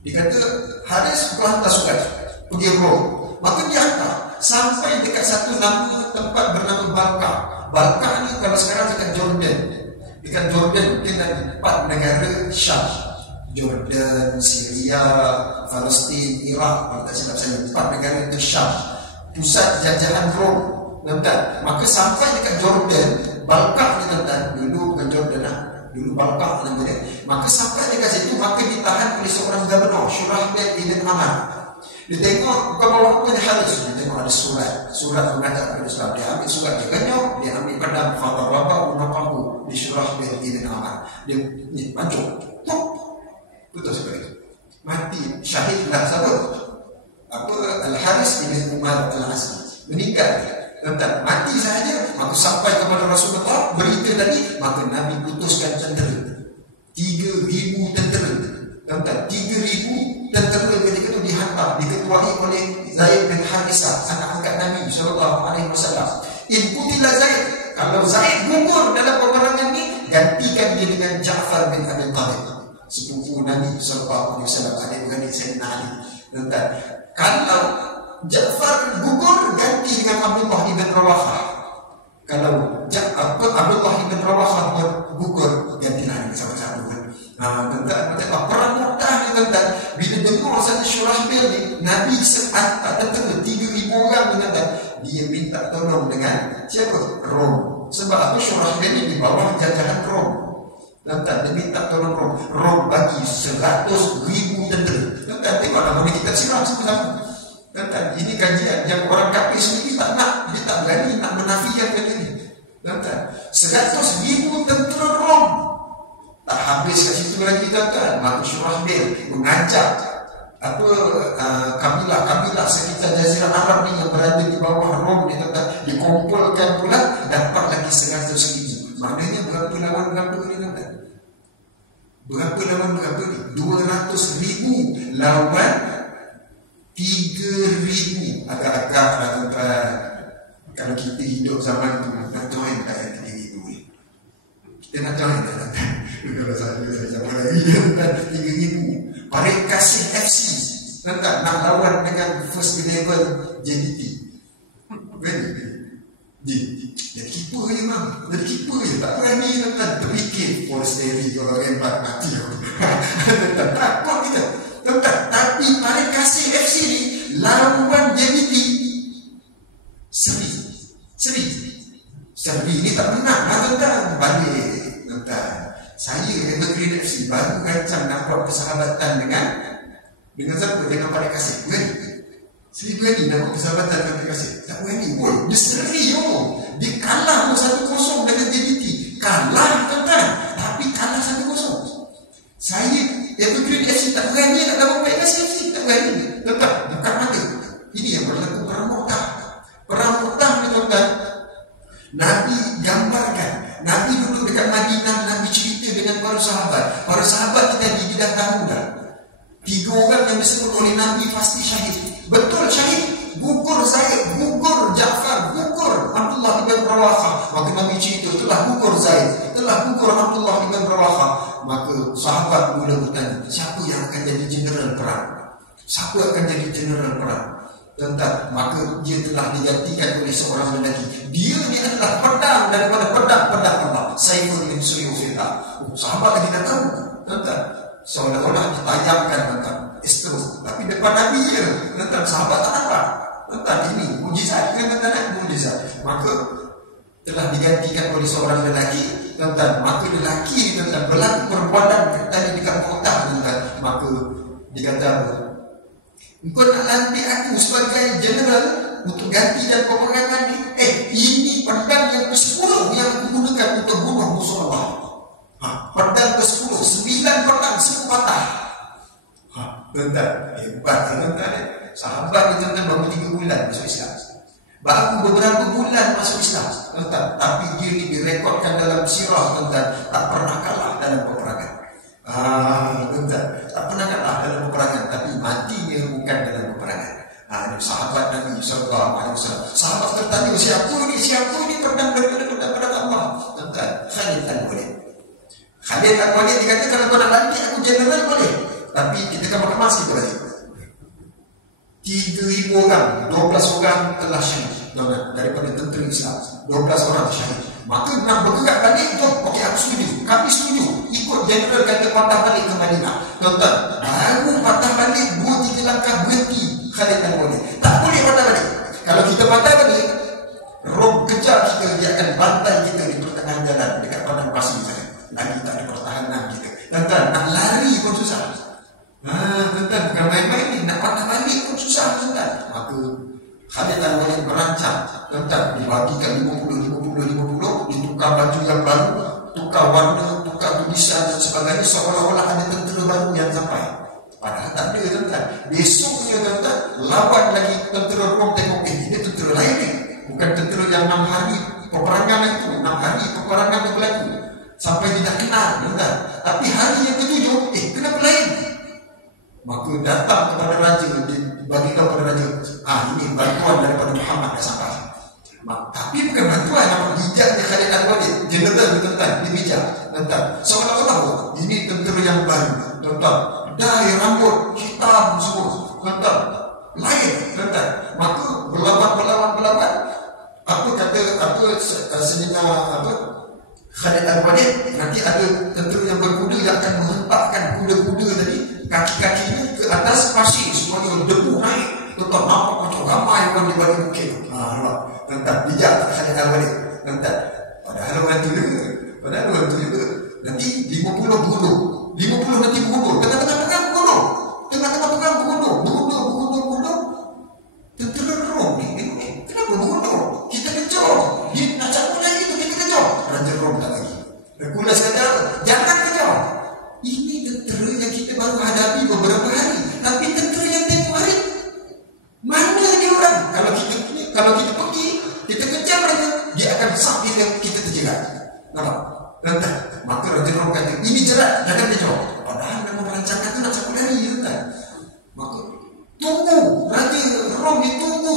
Dia kata, Haris kau hantar surat pergi Rom. Maka dia hantar sampai dekat satu nama tempat bernama Balkah. Balkah ni kalau sekarang dekat Jordan. Dekat Jordan mungkin ada 4 negara Syam. Jordan, Syria, Palestin, Iraq. Kalau tak silap saya, 4 negara itu Syam, pusat jajahan Rom. Tuan-tuan, maka sampai dekat Jordan, Balkah ni tuan-tuan, dulu bukan Jordan lah, dulu Balkah nama dia. Maka sampai dekat situ, maka ditahan oleh seorang gubernur, Shurahbil ibn Amr. Dia tengok bukan bawa apa dia Haris. Dia tengok ada surat mengatakan kepada Islam. Dia ambil surat, dia kenyok, dia ambil pedang, fadaraba unaqahu di Shurahbil ibn Amr. Dia ni pancung, putus seperti itu, mati syahidlah siapa? Al-Haris ibn Umar al-Azmi, meninggal. Tentang mati sahaja, maka sampai kepada Rasulullah berita tadi, maka Nabi putuskan tentera 3,000 tentera. Tentang 3,000 tentera ketika itu dihantar, diketuai oleh Zaid bin Harithah, anak angkat Nabi SAW. In qutila Zaid, kalau Zaid gugur dalam peperangan ini, gantikan dia dengan Ja'far bin Abi Talib, sepupu Nabi SAW, adik-beradik Sayyidina Ali. Tentang kalau Ja'far gugur, ganti dengan Abdullah ibn Rawahah. Kalau Abdullah ibn Rawahah gugur, gantilah dengan sahabat-sahabat. Tentang perang Mu'tah ni tuan-tuan, bila dengar satu Shurahbil ni, Nabi sepat tentera 3,000 orang tuan-tuan, dia minta tolong dengan siapa? Rom. Sebab apa? Shurahbil ni di bawah jajahan Rom. Tuan-tuan, dia minta tolong Rom. Rom bagi 100,000 tentera. Tuan-tuan, tengoklah boleh kita siram sama-sama. Tuan-tuan, ini kajian yang orang kafir sendiri tak nak, dia tak berani nak menafikan benda ni. Tuan-tuan, 100,000 tentera Rom. Tak habis kat situ lagi tuan-tuan, maka Shurahbil mengajak kabilah sekitar Jazirah Arab ni yang berada di bawah Rom ni tuan-tuan, dikumpulkan pula, dapat lagi 100,000. Maknanya berapa lawan berapa ni tuan-tuan? Berapa lawan berapa ni? 200,000 lawan 3,000. Agak-agak lah tuan-tuan. Kalau kita hidup zaman tu, nak join tak yang 3,000 ni? Kita nak join tak tuan-tuan? Kalau saya sama lagi tuan-tuan, 3,000. Paling kasih FC tuan-tuan, nak lawan dengan first level JDT. Jadi keeper je bang, jadi keeper je, tak berani tuan-tuan. Terfikir Polsteri kalau rembat mati tuan-tuan, takut kita tuan-tuan. Tapi paling kasih FC ni lawan JDT Serbi ni tak menang lah tuan-tuan. Balik tuan-tuan, saya Evergreen FC baru rancang nak buat persahabatan dengan siapa? Dengan Paling Kasih. Berani? Saya berani nak buat persahabatan dengan Paling Kasih? Tak berani pun. Dia seri dia kalah 1-0 dengan JDT. Kalah tuan-tuan, tapi kalah 1-0. Saya Evergreen FC tak berani nak lawan Paling Kasih FC. Tak berani tuan-tuan, bukan mata. Ini yang berlaku perang Mu'tah. Perang Mu'tah ni tuan-tuan, Nabi gambarkan. Nabi duduk dekat Madinah, Nabi cerita dengan para sahabat. Para sahabat tadi dia dah tahu dah, 3 orang yang disebut oleh Nabi pasti syahid. Betul syahid. Gugur Zaid, gugur Ja'far, gugur Abdullah ibn Rawahah. Maka Nabi cerita telah gugur Zaid, telah gugur Abdullah ibn Rawahah. Maka sahabat mula bertanya, siapa yang akan jadi general perang? Siapa akan jadi general perang? Tuan-tuan, maka dia telah digantikan oleh seorang lelaki. Dia ni adalah pedang daripada pedang-pedang Allah. Saifun min suyufillah. Sahabat lagi dah tahu tuan-tuan, seolah-olah ditayangkan tuan-tuan istru, tapi depan Nabi je tuan-tuan, sahabat tak nampak tuan-tuan. Ini mujizat kan tuan-tuan, mujizat. Maka telah digantikan oleh seorang lelaki tuan-tuan. Maka lelaki tuan-tuan berlaku perbuatan tadi dekat Mu'tah tuan-tuan. Maka dikata apa? Engkau nak lantik aku sebagai general untuk ganti dan peperangan ni. Ini pedang yang ke-10 yang aku gunakan untuk bunuh musuh Allah. Pedang ke-10, 9 pedang, 10 patah. Tuan-tuan, hebat tuan-tuan. Sahabat ni tuan-tuan baru 3 bulan masuk Islam. Baru beberapa bulan masuk Islam tuan-tuan. Tapi dia ni direkodkan dalam sirah tuan-tuan, tak pernah kalah dalam peperangan. Tuan-tuan, tak pernah kalah dalam peperangan, tapi matinya bukan dalam peperangan. Sahabat Nabi SAW. Sahabat tertanya, siapa ni pedang daripada pedang Allah? Tuan-tuan, Khalid Al-Walid. Khalid Al-Walid dikata, kalau kau nak lantik aku general boleh. Tapi kita kan makan emas kita balik. 3.000 orang, 12 orang telah syahid daripada tentera Islam, 12 orang syahid. Maka nak bergerak balik tu, okey aku setuju, kami setuju ikut general kata patah balik ke Madinah. Tuan-tuan, baru patah balik 2-3 langkah berhenti Khalid dan Walid. Tak boleh patah balik. Kalau kita patah balik, Rom kejar kita, dia akan bantai kita di pertengahan jalan dekat padang pasir sana. Lagi tak ada pertahanan kita. Tuan-tuan, nak lari pun susah. Tuan-tuan, bukan main-main ni, nak patah balik pun susah, tuan-tuan. Maka Khalid dan Walid berancang, tuan-tuan, dibagikan 50, ditukar baju yang baru, tukar warna, tukar tulisan dan sebagainya, seolah-olah ada tentera baru yang sampai. Padahal tak ada, tuan-tuan. Besoknya, tuan-tuan, lawan lagi tentera Rom, tengok, ini tentera lain ni. Bukan tentera yang 6 hari peperangan itu, 6 hari peperangan yang berlaku sampai tidak kenal, tuan-tuan. Tapi hari yang ke-7, kenapa lain? Maka datang kepada raja, dibagikan kepada raja, ini bantuan daripada Muhammad dah sampai. Tapi bukan bantuan, nampak bijaknya Khalid dan Walid, general, tuan-tuan, di bijak, tuan-tuan. Seolah-olah ini tentera yang baru, tuan-tuan. Dai rambut hitam semua, tuan-tuan. Lain, tuan-tuan. Maka berlawan. Apa senyina Khalid dan Walid, nanti ada tentera yang berkuda yang akan menghempakkan kuda-kuda tadi, kaki-kakinya ke atas pasir, semuanya debu naik. Tuan-tuan, nampak macam ramai orang di balik bukit. Tuan-tuan, bijak Khalid dan Walid, tuan-tuan. Padahal orang tu juga. Nanti 50 bergundur, 50 nanti bergundur, tengah-tengah perang bergundur, tentera Rom ni, kenapa bergundur? Kita kejar, dia nak cabut lagi tu, kita kejar. Raja Rom tak lagi. Hercules kata, jangan kejar. Ini tentera yang kita baru hadapi beberapa hari, tapi tentera yang tempoh hari, mana dia orang? Kalau kita pergi, kita kejar mereka, dia akan sap kita terjerat. Nampak? Tuan-tuan, maka Raja Rom kata, ini jerat, jangan kejar. Padahal memang rancangan tu nak cabut lari, tuan-tuan. Maka tunggu, Raja Rom ni tunggu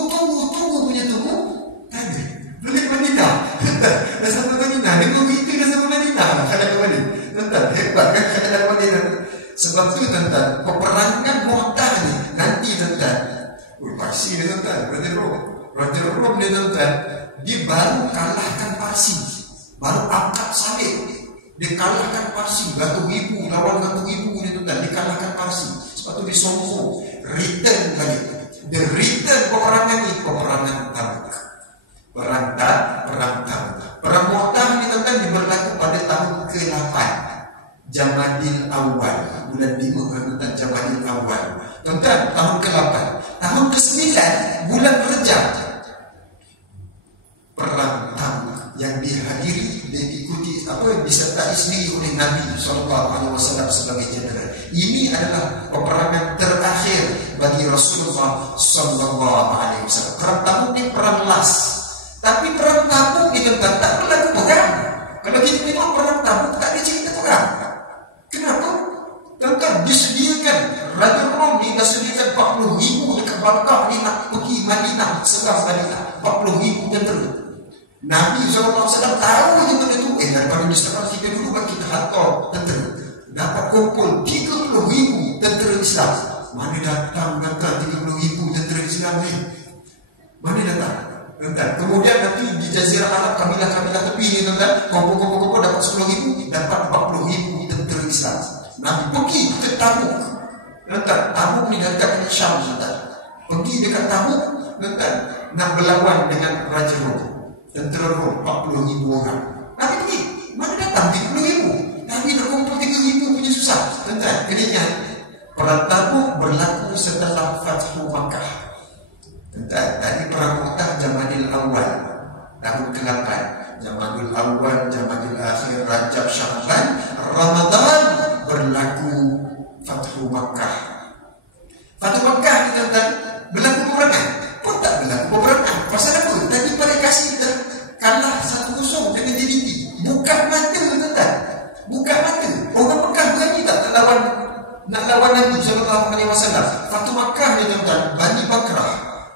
punya tunggu. Tak ada. Balik Madinah. Dah sampai Madinah. Dia begitu dah sampai Madinah. Khalid dan Walid. Tuan-tuan, hebat kan Khalid dan Walid. Sebab tu, tuan-tuan, peperangan Mu'tah ni, nanti, tuan-tuan, Parsi ni, tuan-tuan, Raja Rom ni, tuan-tuan, dia baru kalahkan Parsi, baru angkat salib. Dia kalahkan Parsi, Ratu Ibu, lawan Ratu Ibu ni, tuan-tuan, dia kalahkan Parsi. Sebab tu dia sombong, return balik. Dia return peperangan ni, peperangan Tabuk. Perang Tabuk. Perang Mu'tah ni, tuan-tuan, berlaku pada tahun ke-8 Jamadil Awal, bulan 5, tuan-tuan, Jamadil Awal, tuan-tuan, tahun ke-8. Tahun ke-9 bulan Rejab, perang Tabuk yang dihadiri dan diikuti disertai sendiri oleh Nabi SAW sebagai jeneral. Ini adalah peperangan terakhir bagi Rasulullah SAW. Perang Tabuk ni perang las. Tapi perang Tabuk ni, tuan-tuan, tak berlaku perang. Kalau kita tengok perang Tabuk, tak ada cerita perang. Kenapa? Tuan-tuan, disediakan, Raja Rom ni dah sediakan 40,000 dekat Barakah ni nak pergi Madinah, serang Madinah, 40,000 tentera. Nabi SAW tahu je benda tu, daripada diserang kita dulu kan kita hantar tentera. Dapat kumpul 30,000 tentera Islam. Mana datang 30,000 tentera Islam ni? Mana datang? Tuan-tuan, kemudian nanti di Jazirah Arab, kabilah-kabilah tepi ni, tuan-tuan, kumpul dapat 10,000, dapat 40,000 tentera Islam. Nabi pergi ke Tabuk. Tuan-tuan, Tabuk ni dekat Syam, tuan-tuan. Pergi dekat Tabuk, tuan-tuan, nak berlawan dengan Raja Rom. Tentera Rom 40,000 orang. Nabi pergi, mana datang 30,000? Nabi nak kumpul 3,000 punya susah. Tuan-tuan, kena ingat, perang Tabuk berlaku setelah Fathu Makkah. Tuan-tuan, tadi perang Mu'tah Jamadil Awal, tahun ke-8. Jamadil Awal, Jamadil Akhir, Rajab, Sya'ban, Ramadan, berlaku Fathu Makkah. Fathu Makkah ni, tuan-tuan, berlaku peperangan? Pun tak berlaku peperangan. Pasal apa? Tadi pada kasih kita kalah 1-0 dengan JDT. Bukan mata, tuan-tuan. Bukan mata. Orang Mekah berani tak nak lawan Nabi SAW. Fathu Makkah ni, tuan-tuan, Bani Bakrah,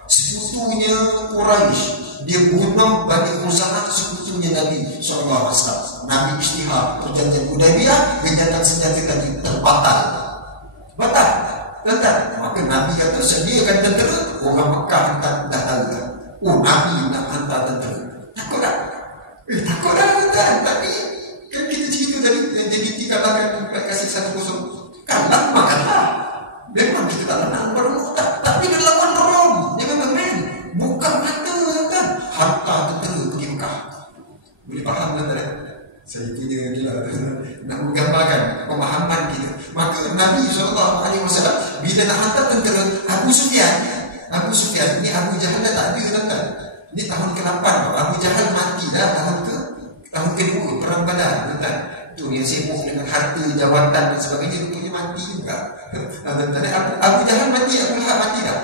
sekutunya Quraisy, dia bunuh Bani Khuza'ah, sekutunya Nabi SAW. Nabi Istihar, perjanjian Hudaybiyah, gencatan senjata tadi terbatal. Betul. Tentang. Maka Nabi kata sediakan tentera. Orang Mekah dah tahu. Oh, Nabi nak hantar tentera. Takut tak? Takut dah tuan. Tapi kan kita cerita tadi jadi dikatakan kasih 1-0. Kalah makalah. Memang kita tak menang baru tak. Tapi dia lawan Rom. Dia memang main. Bukan mata tuan. Hantar tentera pergi Mekah. Boleh faham tuan? Saya punya ni lah nak menggambarkan pemahaman kita. Maka Nabi SAW bila nak hantar tentera Abu Sufyan ni Abu Jahal dah tak ada tuan. Ni tahun ke-8 Abu Jahal mati dah tahun kedua perang Badar tuan. Tu yang sibuk dengan harta jawatan dan sebagainya rupanya mati juga. Abu Jahal mati, Abu Lahab mati dah.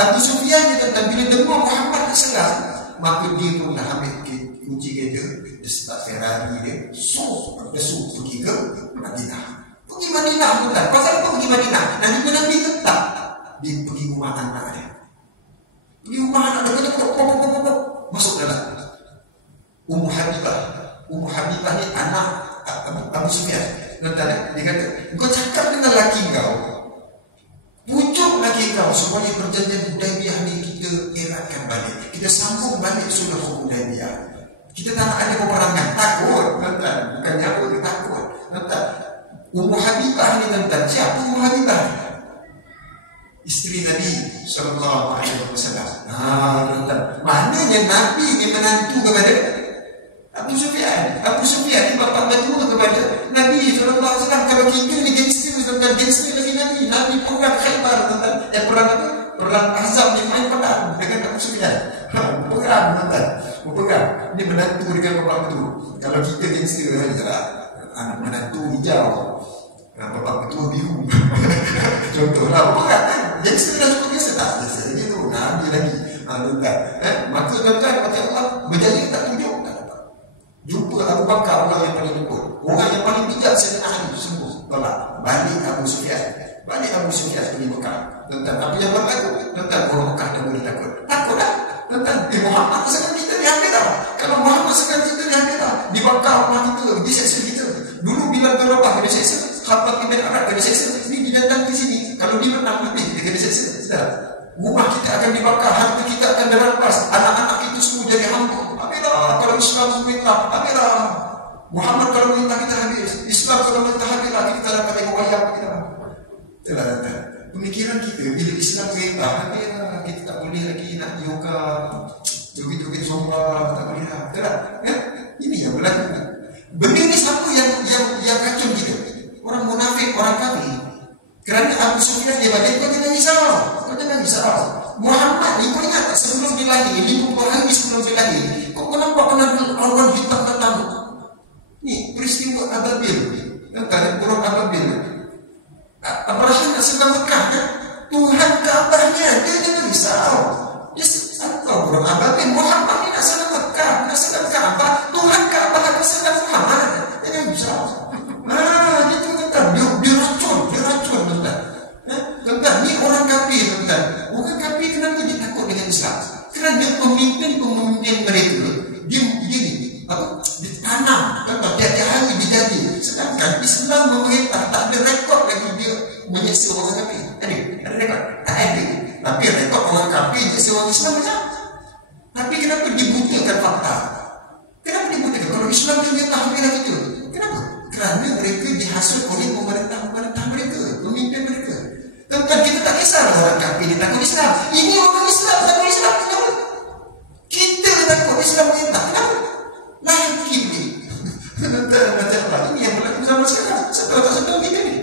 Abu Sufyan ni tuan bila dengar Muhammad terserang, maka dia pun dah ambil kunci kereta, dia start Ferrari dia, pergi ke Madinah. Pergi Madinah tuan. Pasal apa pergi Madinah? Nabi ke tak? Dia pergi rumah anak dia. Pergi rumah anak dia, masuk dalam. Ummu Habibah ni anak Abu Sufyan. Tuan, dia kata, kau cakap dengan laki kau, pujuk laki kau supaya perjanjian Hudaibiyah ni kita eratkan balik. Kita sambung balik sulh Hudaibiyah. Kita tak nak ada peperangan. Takut, tuan. Bukannya apa, dia takut. Tuan, Ummu Habibah ni tuan. Siapa Ummu Habibah? Isteri Nabi SAW. Tuan. Maknanya Nabi ni menantu kepada Abu Sufyan. Abu Sufyan ni bapa berdua kepada Nabi SAW. Kalau kita ni gangster, tuan. Gangster lagi Nabi. Nabi perang Khaybar, tuan. Perang apa? Perang Ahzab ni main pedang dengan Abu Sufyan. Perang, tuan. Berpegang. Ini menantu dengan bapak betul. Kalau kita gangster saja, anak menantu hijau, bapak betul biru. Contohlah berpegang kan. Gangster dah cukup biasa tak? Biasa saja tu. Nabi lagi. Maka tuan-tuan kata Allah berjaya tak tunjuk. Tak dapat. Jumpa Abu Bakar, orang yang paling lembut, orang yang paling bijak Sayyidina Ali sembuh. Tolak. Balik Abu Sufyan pergi Mekah. Tuan-tuan, apa yang berlaku? Tuan-tuan, orang Mekah dah boleh takut. Takut tak? Tuan-tuan, Muhammad sekarang kita diambil tau. Kalau Muhammad sekarang kita diambil tau, dibakar rumah kita, diseksa kita. Dulu bila berubah kena seksa, Khabbab bin Arad kena seksa. Ini datang ke sini, kalau dia menang habis dia kena seksa. Sedar. Rumah kita akan dibakar, harta kita akan dirampas, anak-anak kita semua jadi hamba. Habislah. Kalau Islam meminta, habislah. Muhammad kalau minta kita habis, Islam kalau minta habislah, kita dapat tengok wayang kita. Itulah tuan. Pemikiran kita bila Islam minta habislah, kita tak boleh lagi nak yoga, joget-joget zumba, tak boleh dah. Betul tak? Ini yang berlaku. Benda ni siapa yang kacau kita? Orang munafik, orang kafir. Kerana Abu Sufyan dia balik, kau jangan risau. Muhammad ni kau ingat tak sebelum dia lahir, 50 hari sebelum dia lahir, kau nampak kena awan hitam datang. Ni peristiwa Ababil. Tentang burung Ababil. Abraham nak senang Mekah kan? Tuhan Kaabahnya, dia jangan risau. Dia kau burung Ababil. Muhammad ni nak senang Mekah, nak senang Kaabah. Tuhan Kaabah akan senang Muhammad. Jangan risau. Itu tentang dia racun tentang. Tentang ni orang kafir tentang. Orang kafir kenapa dia takut dengan Islam? Kerana pemimpin mereka dia ditanam, dia hari dijadi. Sedangkan Islam memerintah, tak ada rekod lagi dia menyeksa orang kafir. Ada rekod? Tak ada. Tapi rekod orang kafir menyeksa orang Islam macam. Tapi kenapa dibutakan fakta? Kenapa dibutakan? Kalau Islam dia habislah kita. Kenapa? Kerana mereka dihasut oleh pemerintah mereka, pemimpin mereka. Tentang kita tak kisah orang kafir dia takut Islam. Ini orang Islam takut Islam. Kenapa? Kita takut Islam perintah. Kenapa? Lagi ni. Ini yang berlaku zaman sekarang. Setelah tak sedang kita ni.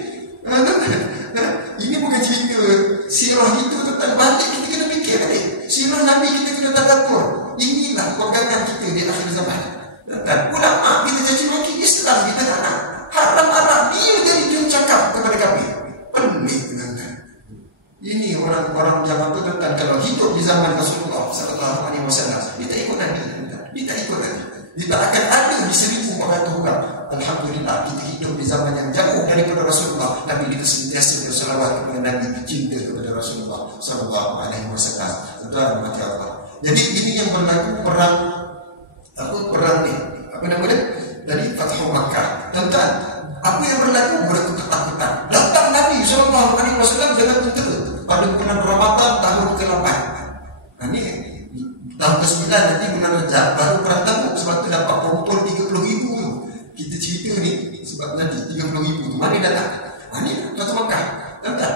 Ini bukan cerita sirah itu tentang balik. Kita kena fikir balik. Sirah Nabi kita kena tadabbur. Inilah pegangan kita di akhir zaman. Tentang ulama kita caci maki Islam kita tak nak. Haram Arab dia jadi jun cakap kepada kami. Pelik tentang. Ini orang-orang zaman itu tentang kalau hidup di zaman Rasulullah SAW, dia tak ikut Nabi. Dia tak ikut Nabi. Dia tak akan ada di 1400 orang. Alhamdulillah kita hidup di zaman yang jauh daripada Rasulullah, tapi kita sentiasa berselawat kepada Nabi, cinta kepada Rasulullah SAW. Tuan mati Allah. Jadi ini yang berlaku perang ni. Apa nama dia? Dari Fathu Makkah. Tuan, apa yang berlaku? Berlaku ketakutan. Datang Nabi SAW pada bulan Ramadan tahun ke-8. Ini tahun ke-9 nanti bulan Rajab baru perang Tabuk, sebab itu dapat kompor 30.000 tu. Kita cerita ni sebab nanti 30.000 tu mana datang? Ini Fatu Makkah. Tuan-tuan,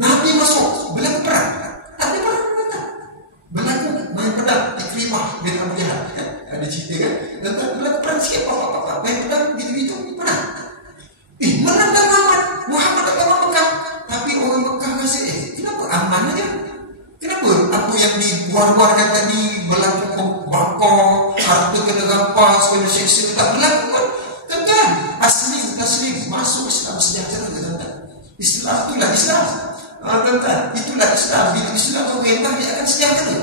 Nabi masuk berlaku perang. Nabi perang tuan-tuan. Berlaku main pedang Ikrimah bin Abu Jahal. Ada cerita kan? Tuan-tuan, berlaku perang sikit apa-apa. Main pedang gitu-gitu perang. Menang dan aman. Muhammad datang ke Mekah. Tapi orang Mekah rasa, kenapa aman aja? Kenapa apa yang dibuar-buarkan tadi berlaku bakar, harta kena rampas, kena seksa, tak berlaku kan? Tuan-tuan, taslim masuk Islam sejahtera tuan-tuan. Islam itulah Islam. Tuan-tuan, itulah Islam. Bila Islam pemerintah, dia akan sejahtera.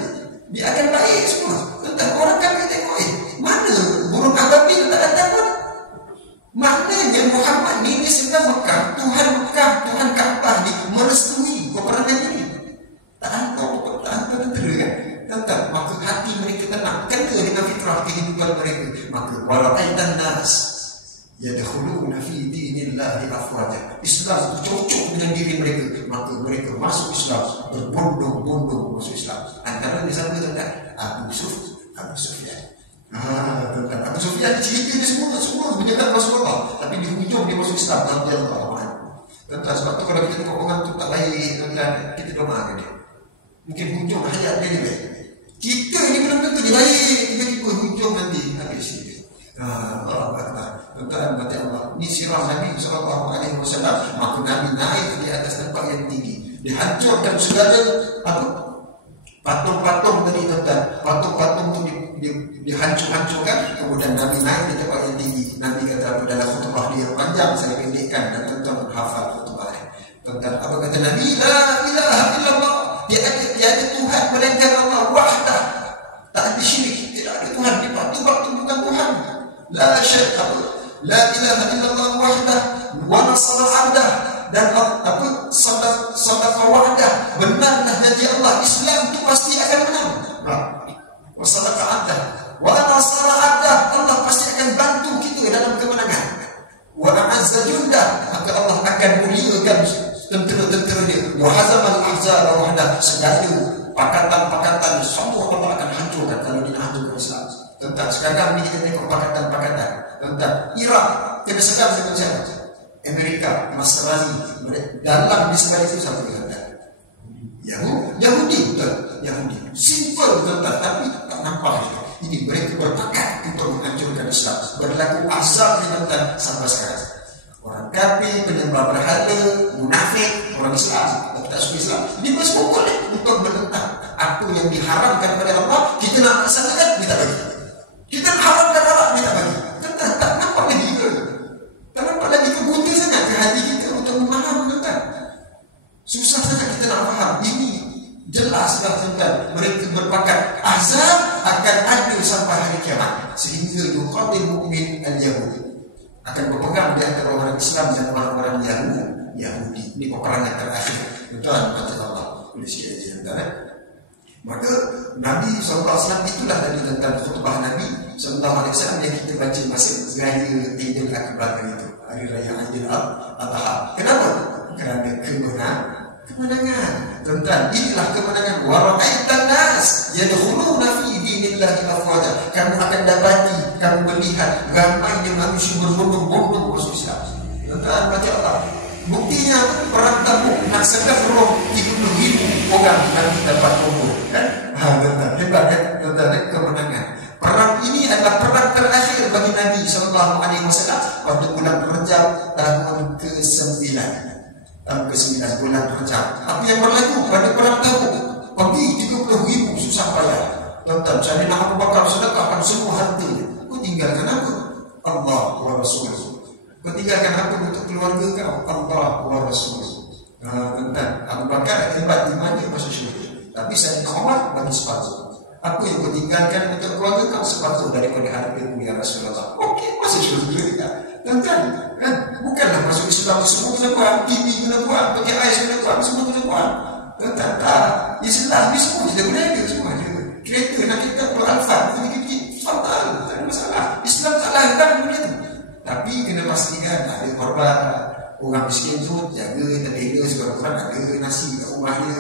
Dia akan baik semua. Tuan-tuan, orang kafir tengok, mana burung ababil tak datang pun. Maknanya Muhammad ni sedang Mekah, Tuhan Kaabah ni merestui peperangan ini. Tak hantar tentera kan? Tuan-tuan, maka hati mereka tenang, kena dengan fitrah kehidupan mereka. Maka walaqaitan nas yadkhuluna fi dinillahi afwaja. Islam cocok dengan diri mereka, maka mereka masuk Islam berbondong-bondong masuk Islam. Antara ni siapa tuan-tuan? Abu Sufyan. Tuan-tuan, Abu Sufyan cerita dia semua menyekat Rasulullah, tapi di hujung dia masuk Islam. Tuan-tuan, sebab tu kalau kita tengok orang tu tak baik, tuan-tuan, kita doakan dia. Mungkin hujung hayat dia baik. Kita ni belum tentu dia baik, tiba-tiba hujung nanti habis dia. Allah Akbar. Tuan-tuan, mati Allah. Ini sirah Nabi SAW. Maka Nabi naik di atas tempat yang tinggi, dihancurkan segala patung-patung tadi tuan-tuan. Patung-patung tu dihancur-hancurkan. Kemudian Nabi naik di tempat yang tinggi. Nabi kata apa dalam khutbah dia yang panjang, saya pendekkan dan tuan-tuan menghafal khutbah dia. Tuan-tuan, apa kata Nabi? La ilaha illallah. Tiada Tuhan melainkan Allah wahdah. Tak ada syirik, tidak ada Tuhan. Di patung-patung bukan Tuhan. La syarika, la ilaha illallah wahdah wa nasara abdah. Dan sadaqa wa'dah, benarlah janji Allah, Islam itu pasti akan menang. Wa sadaqa abdah wa nasara abdah, Allah pasti akan bantu kita dalam kemenangan. Wa a'azza jundah, maka Allah akan muliakan tentera-tentera dia. Wa hazamal ahzaba wahdah, segala pakatan-pakatan semua Allah akan hancurkan kalau dia hancurkan Islam. Tentang sekarang ni kita tengok pakatan-pakatan. Tentang Iraq kena sedang dengan siapa? Amerika, Nasrani. Dalam di sebelah itu satu kata Yahudi, betul. Yahudi simple tuan-tuan, tapi tak nampak. Ini mereka berpakat untuk menghancurkan Islam. Berlaku azab di tuan sampai sekarang. Orang kafir, penyembah berhala, munafik, orang Islam tapi tak suka Islam, ini semua boleh untuk menentang apa yang diharamkan oleh Allah. Kita nak laksanakan, dia tak bagi. Kita nak haramkan Allah, dia tak bagi. Tuan-tuan, tak nampak lagi ke? Tak nampak lagi ke? Buta sangat ke hati kita untuk memaham tuan-tuan? Susah sangat kita nak faham. Ini jelaslah tuan-tuan, mereka berpakat azab akan ada sampai hari kiamat, sehingga yuqatil mu'min al-Yahudi akan berpegang di antara orang Islam dan orang-orang Yahudi. Ini peperangan terakhir. Tuan-tuan, macam Allah boleh sikit aja tuan-tuan. Maka Nabi SAW itulah tadi tentang khutbah Nabi SAW yang kita baca masa Raya Aidil Akbar itu, Hari Raya Aidil Adha. Kenapa? Kerana kemenangan. Tuan-tuan, inilah kemenangan. Waraqaitan nas yadkhuluna fi dinillahi afwaja. Kamu akan dapati, kamu melihat ramainya manusia berbondong-bondong masuk Islam. Tuan-tuan, baca Allah. Buktinya perang Tabuk nak sedang roh 30.000 orang Nabi dapat kumpul kan? Tuan-tuan, hebat kan? Tuan-tuan, kemenangan. Perang ini adalah perang terakhir bagi Nabi SAW pada bulan Rajab tahun ke-9. Tahun ke-9 bulan Rajab. Apa yang berlaku pada perang Tabuk? Pergi 30.000 susah payah. Tuan-tuan, Sayyidina Abu Bakar sedekahkan semua hartanya. Kau tinggalkan apa? Allah wa Rasul. Kau tinggalkan apa untuk keluarga kau? Allah wa Rasul. Tuan-tuan, Abu Bakar hebat di mana masuk syurga. Tapi Sayyidina Umar bagi sepatu. Apa yang kau tinggalkan untuk keluarga kau? Sepatu daripada hartamu ya Rasulullah. Okey, masuk syurga. Tuan-tuan, kan? Bukanlah masuk Islam semua kena buat, TV kena buat, pakai ais kena buat, semua kena buat. Tuan-tuan, tak. Islam ni semua kita berniaga semua. Kereta nak kita Alfa, kita fatal, tak ada masalah. Islam tak larang benda tu. Tapi kena pastikan ada korban, Orang miskin tu jaga tertera sekurang-kurang ada nasi kat rumah dia.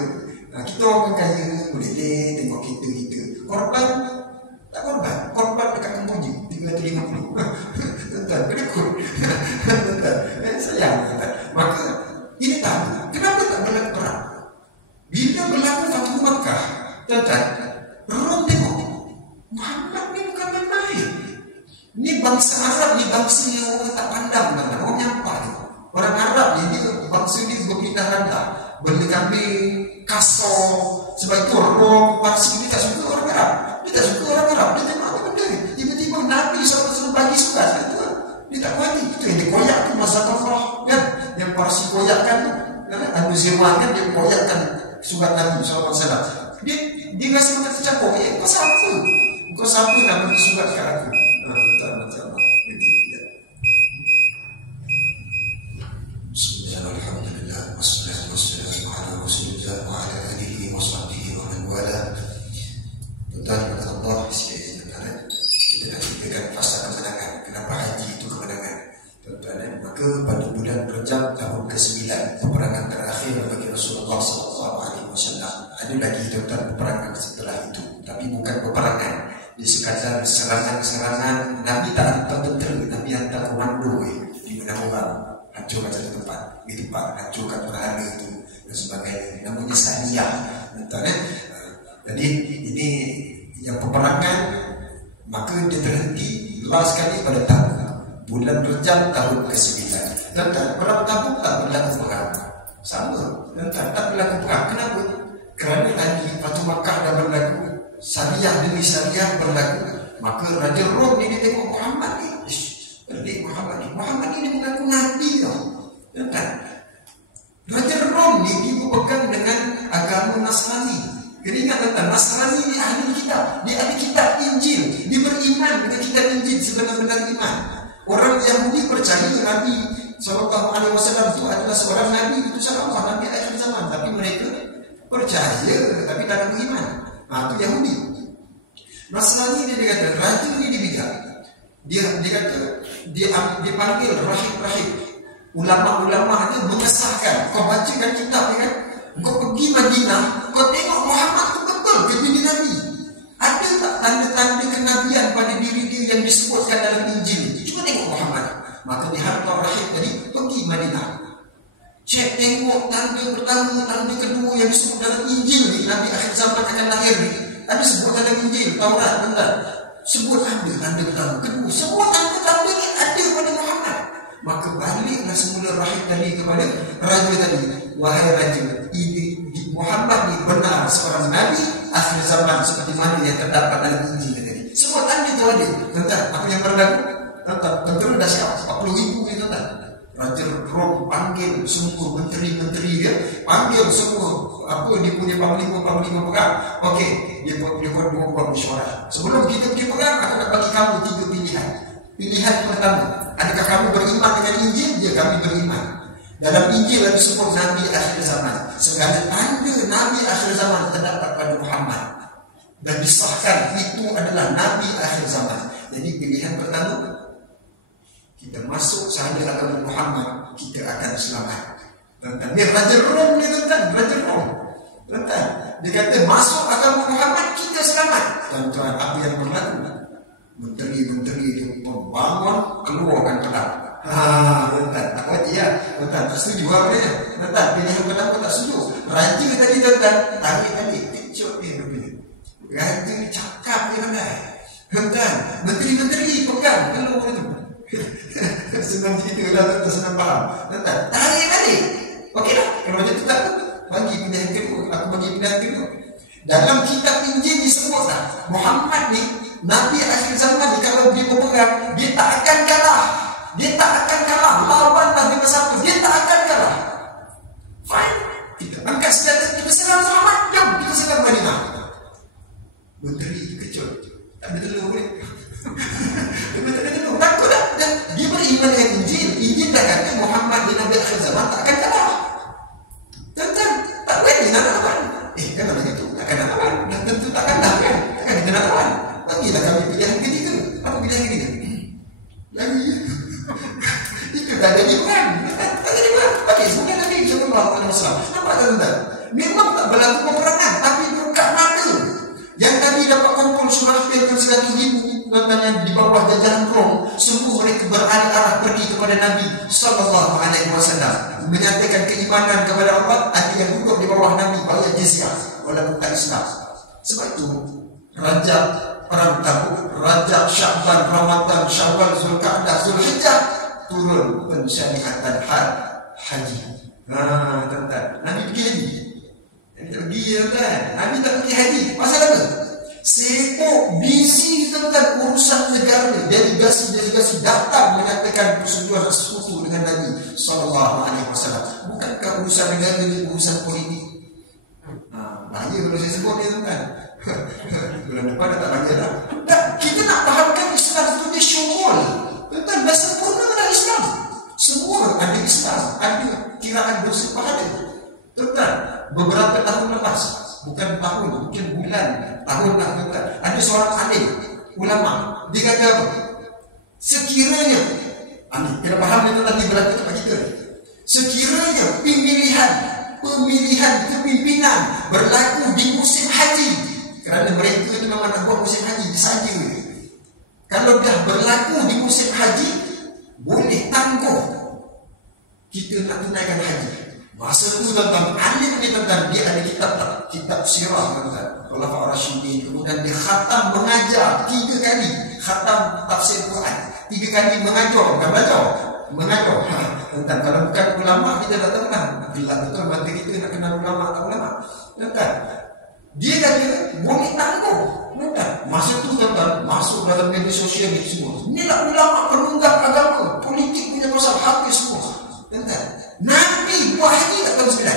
Kita orang kaya boleh tengok kita korban tak korban dekat Kamboja 350. Tuan-tuan penakut. Tuan-tuan sayang tuan. Maka ini tahu kenapa tak berlaku perang. Bila berlaku Fathu Makkah, tuan-tuan, Rom tengok Muhammad ni bukan main-main. Ni bangsa Arab ni bangsa yang orang tak pandang, tuan-tuan. Orang nyampah tu. Orang Arab ni dia bangsa ni berpindah rantah, beli kambing, kasar. Sebab itu Rom, Parsi ni tak suka orang Arab. Dia tak suka orang Arab. Dia tengok apa benda ni. Tiba-tiba Nabi SAW bagi surat. Dia tak kuati. Itu yang dia koyak tu masa Allah kan. Yang Parsi koyakkan tu. Abu Zirwan kan dia koyakkan surat Nabi SAW. Dia rasa macam tercampur. Kau siapa? Kau siapa nak bagi surat kat aku? Tuan macam Allah. Bismillahirrahmanirrahim. Wassalatu wassalamu ala Rasulillah wa ala alihi wa sahbihi wa man wala. Tuan-tuan kepada Allah sekali lagi kita nak ceritakan fasa kemenangan. Kenapa haji itu kemenangan? Tuan-tuan, maka pada bulan Rajab tahun ke-9 peperangan terakhir bagi Rasulullah SAW. Ada lagi tuan-tuan peperangan setelah itu, tapi bukan peperangan. Di sekadar serangan-serangan. Nabi tak hantar tentera, Nabi hantar komando di mana orang hancurkan satu tempat, hancurkan perhara itu dan sebagainya. Namanya Sariyah. Jadi ini yang peperangan, maka dia terhenti last kali pada tahun bulan Rajab tahun ke-9. Dan perang Tabuk tak berlaku perang. Sama. Dan tak berlaku perang. Kenapa? Kerana lagi Fathu Makkah dah berlaku, Sariyah demi Sariyah berlaku. Maka Raja Rom ni dia tengok Muhammad ni. Muhammad ni dia mengaku Nabi tau. Raja Rom ni dia berpegang dengan agama Nasrani. Kena ingat tentang Nasrani ni ahli kitab. Dia ahli kitab Injil. Dia beriman dengan kitab Injil sebenar-benar iman. Orang Yahudi percaya Nabi SAW itu adalah seorang Nabi utusan Allah, Nabi akhir zaman. Tapi mereka percaya tapi tak ada beriman. Itu Yahudi. Nasrani dia kata, raja ni dibidang. Dia kata, dia panggil rahib-rahib. Ulama-ulama dia mengesahkan. Kau bacakan kitab ni kan, kau pergi Madinah, kau tengok Muhammad tu betul ke jadi Nabi. Ada tak tanda-tanda kenabian pada diri dia yang disebutkan dalam Injil? Cuba tengok Muhammad. Maka dihantar rahib tadi pergi Madinah. Cek tengok tanda pertama, tanda kedua yang disebut dalam Injil ni, Nabi akhir zaman akan lahir ni. Ada sebut dalam Injil, Taurat, benar. Sebut ada tanda pertama, kedua. Semua tanda-tanda ni ada pada Muhammad. Maka baliklah semula rahib tadi kepada raja tadi. Wahai raja, ini Muhammad ni benar seorang Nabi akhir zaman seperti mana yang terdapat dalam Injil tadi. Semua tanda itu ada. Tentang apa yang berlaku? Tentera dah siap 40,000 ni tuan. Raja Rom panggil semua menteri-menteri dia, panggil semua apa dia punya panglima perang. Okey, dia buat mesyuarat. Sebelum kita pergi perang, aku nak bagi kamu 3 pilihan. Pilihan pertama, adakah kamu beriman dengan Injil? Ya, kami beriman. Dalam Injil ada disebut Nabi akhir zaman. Segala tanda Nabi akhir zaman terdapat pada Muhammad dan disahkan itu adalah Nabi akhir zaman. Jadi pilihan pertama, kita masuk sahaja agama Muhammad, kita akan selamat. Tuan-tuan, ni Raja Rom ni tuan-tuan, Raja Rom. Tuan-tuan, dia kata masuk agama Muhammad, kita selamat. Tuan-tuan, apa yang berlaku? Menteri-menteri dia pembangun keluarkan pedang. Tuan-tuan, tak wajib ya. Tuan-tuan, tak setuju apa dia? Tuan-tuan, pilihan pertama tak setuju. Raja tadi tuan-tuan, tarik-tarik, kecot dia rupanya. Raja cakap dia pandai. Tuan-tuan, menteri-menteri pegang keluar itu. Senang cerita lah, tuan-tuan, senang faham. Tuan-tuan, tarik-tarik. Okey lah, kalau macam tu tak bagi pilihan kedua. Aku bagi pilihan kedua. Dalam kitab Injil disebutlah Muhammad ni Nabi akhir zaman ni, kalau dia berperang, dia tak akan kalah. Dia tak akan kalah. Lawanlah dengan siapa, dia tak akan kalah. Fine, kita angkat senjata, kita serang Muhammad. Jom, kita serang Madinah. Menteri kejut, tak ada telur boleh. Dia tak ada telur, takut tak? Dan dia beriman dengan Injil. Injil dah kata Muhammad di Nabi akhir zaman tak akan kalah. Tuan-tuan, tak boleh nak lawan. Kan namanya itu, takkan nak lawan. Dan tentu takkan dah kan? Takkan kita nak lawan. Bagilah kami pilihan ketiga. Apa pilihan ketiga? Lagi. Itu tak jadi perang. Tak jadi perang. kepada Nabi sallallahu alaihi wasallam, menyatakan keimanan kepada Allah, ada yang duduk di bawah Nabi bayar jizyah walaupun tak Islam. Sebab itu Rajab, Perang Tabuk, Rajab, Sya'ban, Ramadan, Syawal, Zulqa'dah, Zulhijjah turun pensyariatan haji. Tuan-tuan, Nabi pergi haji. Pergi kan? Nabi tak pergi haji. Pasal apa? Sibuk, busy tentang urusan negara. Delegasi datang menyatakan persetujuan sekutu dengan Nabi sallallahu alaihi wasallam. Bukankah urusan negara ini urusan politik? Bahaya kalau saya sebut dia, tuan-tuan. Bulan depan dah tak bahaya dah. Tak, kita nak fahamkan Islam itu dia syumul. Tuan-tuan, dah sempurna dah Islam. Semua ada Islam, ada kiraan dosa pahala. Tuan-tuan, beberapa tahun lepas, bukan tahun, mungkin bulan, tahun lah tuan-tuan, ada seorang alim, ulama, dia kata apa? Sekiranya, kita faham dia tuan-tuan, dia berlaku tempat kita. Sekiranya pemilihan kepimpinan berlaku di musim haji, kerana mereka itu memang nak buat musim haji saja. Kalau dah berlaku di musim haji, boleh tangguh kita nak tunaikan haji. Masa tu tuan-tuan, alim ni tuan-tuan, dia ada kitab sirah tuan-tuan, Khulafaur Rasyidin. Kemudian dia khatam mengajar 3 kali, khatam tafsir Quran 3 kali mengajar, bukan belajar, mengajar. Tuan-tuan, kalau bukan ulama kita tak tahu lah. Gelap betul mata kita nak kenal ulama tak ulama. Tuan-tuan, dia kata boleh tangguh. Tuan-tuan, masa tu tuan-tuan, masuk dalam media sosial ni semua, inilah ulama penunggang agama, politik punya pasal habis semua. Tuan-tuan, Nabi buat haji tak tahun 9?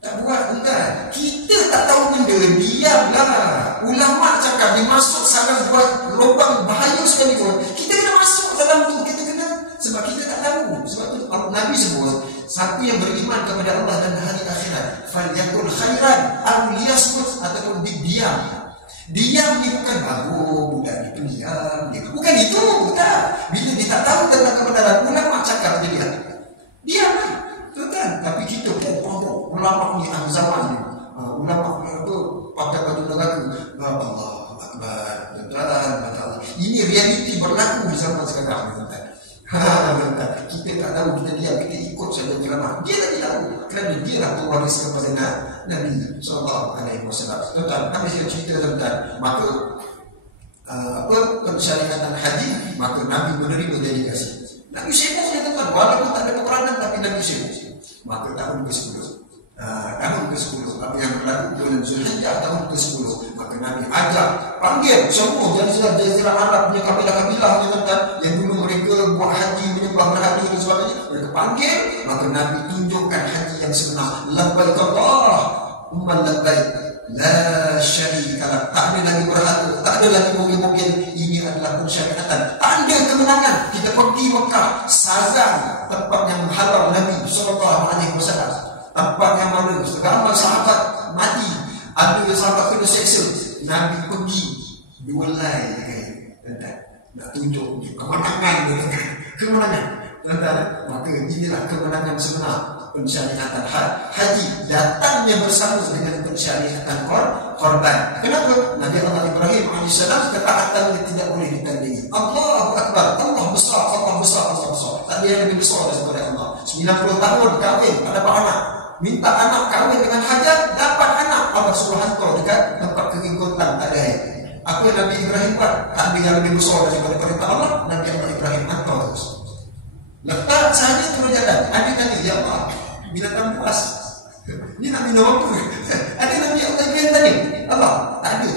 Tak buat, tuan-tuan. Kita tak tahu benda, diamlah. Ulama cakap dia masuk salah buat lubang bahaya sekali pun, kita kena masuk dalam tu, kita kena, sebab kita tak tahu. Sebab tu Nabi sebut, siapa yang beriman kepada Allah dan hari akhirat, falyakul khairan aw liyasmut, ataupun diam. Diam ni bukan budak ni pendiam, bukan itu, tak. Bila dia tak tahu tentang kebenaran, ulama cakap dia diam lah, tuan-tuan. Tapi kita ulama ni zaman ni, ulama apa, pakai baju neraka, Allah Akbar, tuan-tuan. Ini realiti berlaku di zaman sekarang, tuan-tuan. Kita tak tahu, kita diam, kita ikut saja ceramah. Dia tak tahu, kerana dia lah pewaris kepada Nabi sallallahu alaihi wasallam. Tuan-tuan, kami saya cerita tuan-tuan, maka pensyariatan haji, maka Nabi menerima delegasi. Nabi sibuk ya tuan-tuan, walaupun tak ada peperangan, tapi Nabi sibuk. Maka tahun ke-10, apa yang berlaku bulan Zulhijjah tahun ke-10, maka Nabi ajak, panggil semua jazirah Arab punya kabilah-kabilah ni tuan-tuan, yang dulu mereka buat haji, menyembah berhala dan sebagainya, mereka panggil, maka Nabi tunjukkan haji yang sebenar. Labbaik Allahumma labbaik, la syarika lak. Tak ada lagi berhala, tak ada lagi mungkin-mungkin. Ini adalah pensyariatan, tanda kemenangan. Kita pergi Mekah, Sazan, tempat yang halal Nabi sallallahu alaihi wasallam, tempat yang mana segala sahabat mati, ada sahabat kena seksa. Nabi pergi 2 lain, nak tunjuk kemenangan, kemenangan. Maka inilah kemenangan sebenar pensyariatan haji, datangnya bersama dengan pensyariatan korban. Kenapa? Nabi Allah Ibrahim AS ketaatan tidak boleh ditandingi. Allahu Akbar, Allah besar, Allah besar, Allah besar. Tak ada yang lebih besar daripada Allah. 90 tahun kahwin, tak dapat anak. Minta anak kahwin dengan Hajar, dapat anak. Allah suruh hantar dekat tempat keringotan, tak ada air. Apa yang Nabi Ibrahim buat? Tak ada yang lebih besar daripada perintah Allah. Nabi Allah Ibrahim hantar terus. Letak sahaja turun jalan. Ada tanya, ya Allah, binatang puas, ni nak minum apa? Ada Nabi Allah Ibrahim tanya, Allah, tak ada.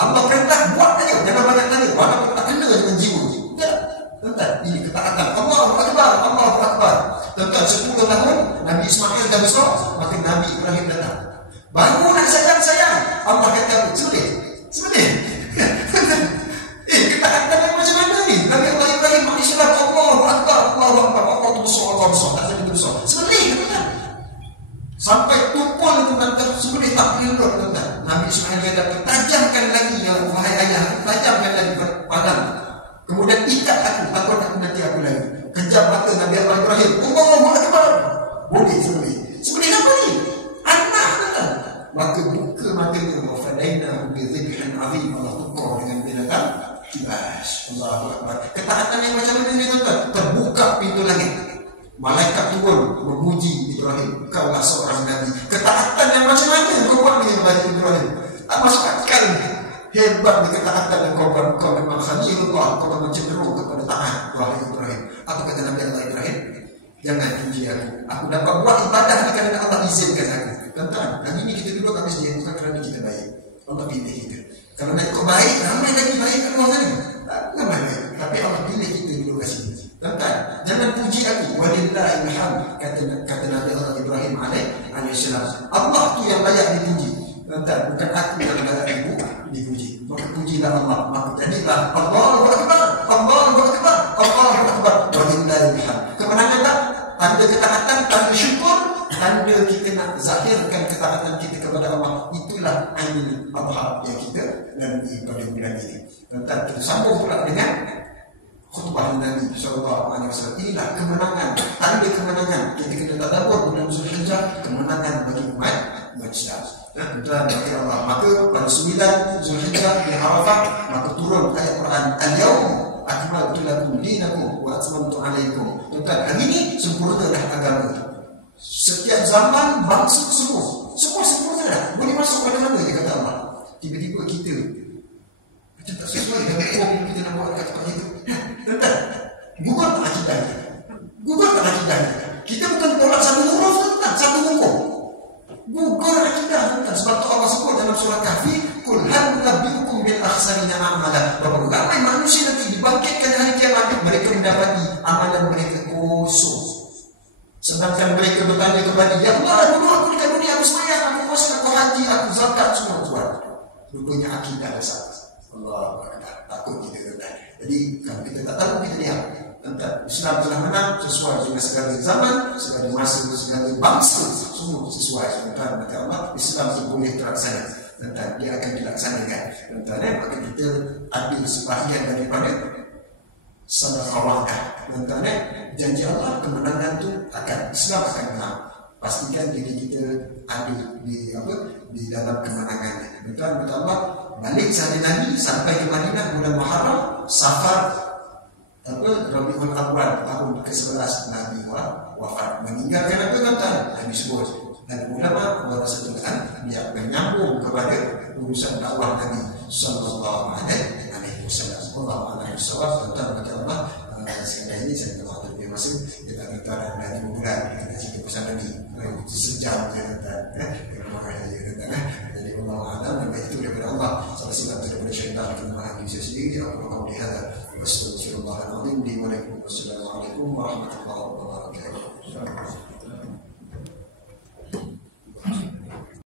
Allah perintah buat tanya, jangan banyak tanya, walaupun tak kena dengan jiwa. Tak, tuan-tuan, ini ketaatan. Allahu Akbar, Allahu Akbar. Tuan-tuan, 10 tahun Nabi Ismail dah besar, maka Nabi Ibrahim datang. Baru nak sayang-sayang, Allah kata apa? Sebenarnya ketaatan macam mana ni? Nabi Allah Ibrahim AS, Allahu Akbar, Allahu Akbar, Allah tu besar, Allah besar, tak ada itu besar. Sebenarnya tuan-tuan, sampai tumpul itu nanti sebenarnya tak elok tuan-tuan. Nabi Ismail kata, tajamkan lagi ya wahai ayah, tajamkan lagi padam. Kemudian ikat aku, takut aku nanti aku lagi. Kejap mata Nabi Allah Ibrahim, Allahu Akbar. Boleh sebenarnya. Sebenarnya apa ni? Anak tuan-tuan. Maka buka matanya, wa fadainahu bi dhibhin azim. Allah tukar dengan binatang Kibas. Allahu Akbar. Ketaatan yang macam mana ni tuan-tuan? Terbuka pintu langit. Malaikat turun memuji Ibrahim. Kaulah seorang Nabi. Ketaatan yang macam mana kau buat ni Ibrahim? Tak masuk akal. Hebat ni ketaatan yang kau buat. Kau memang Khalilullah. Kau memang cenderung kepada taat. Wahai Ibrahim. Apa kata Nabi Allah Ibrahim? Jangan puji aku. Aku dapat buat ibadah ni kerana Allah izinkan aku. Tuan-tuan, hari ni kita duduk kat masjid bukan kerana kita baik. Allah pilih kita. Kalau nak kau baik, ramai lagi baik kat luar sana. Tak ramai lagi. Tapi Allah pilih kita duduk kat sini. Tuan-tuan, jangan puji aku. Walillahil hamd, kata Nabi Allah Ibrahim alaihissalam. Allah tu yang layak dipuji. Tuan-tuan, bukan aku yang layak dipuji. Maka pujilah Allah. Maka jadilah Allahu Akbar, Allahu Akbar, Allahu Akbar. Walillahil hamd. Kemenangan tak? Tanda ketaatan, tanda syukur, tanda kita nak zahirkan ketaatan kita kepada Allah. Itulah Aidil Adha yang kita lalui pada bulan ini. Tentang kita sambung pula dengan khutbah Nabi SAW. Inilah kemenangan, tanda kemenangan. Kita kena tadabbur bulan Zulhijjah, kemenangan bagi umat Islam. Tuan-tuan bagi Allah. Maka pada 9 Zulhijjah di Arafah, maka turun ayat Quran. Al-Yawm akmaltu lakum dinakum wa atmamtu alaikum. Tuan-tuan, hari ini sempurna dah agama. Setiap zaman bangsa semua sempurna dah. Boleh masuk pada mana dia kata Allah. Tiba-tiba kita macam tak sesuai dengan hukum kita nak buat kat tempat itu. Tuan-tuan, gugur tak akidah kita? Gugur tak akidah kita? Kita bukan tolak satu huruf, tuan-tuan, satu hukum. Gugur akidah, tuan-tuan. Sebab tu Allah sebut dalam surah Kahfi, Qul hal nunabbi'ukum bil akhsarina a'mala. Bahawa ramai manusia nanti dibangkitkan hari kiamat, mereka mendapati amalan mereka kosong. Sedangkan mereka bertanya kepada Ya Allah, dulu aku dekat dunia, aku semayang, aku puasa, aku haji, aku zakat, semua buat. Rupanya akidah besar. Allah takut kita tuan. Jadi kalau kita tak tahu, kita diam. Islam telah menang sesuai dengan segala zaman, segala masa, segala bangsa, semua sesuai. Tuan-tuan, kata Allah, Islam itu boleh terlaksana. Tuan-tuan, dia akan dilaksanakan. Tuan-tuan, maka kita ambil sebahagian daripada sadaqah. Tuan-tuan, janji Allah kemenangan tu akan Islam akan menang. Pastikan diri kita ada di dalam kemenangan. Tuan-tuan, kata Allah, balik sahaja Nabi sampai ke Madinah bulan Muharram, Safar Rabiul Awal tahun ke-11 Nabi wafat. Meninggalkan apa tuan-tuan? Nabi sebut. Dan ulama berasal dia menyambung kepada urusan dakwah Nabi sallallahu alaihi wasallam. Allah alaihi wasallam. Tuan-tuan, kata Allah, sekarang ini saya telah terbiasa masuk kita minta dari bulan kita cerita pasal Nabi sejam je tuan-tuan. Jadi Allah alam dan itu daripada Allah. Salah silap daripada syaitan kita memahami diri sendiri. Aku lihat wassalamualaikum warahmatullahi wabarakatuh.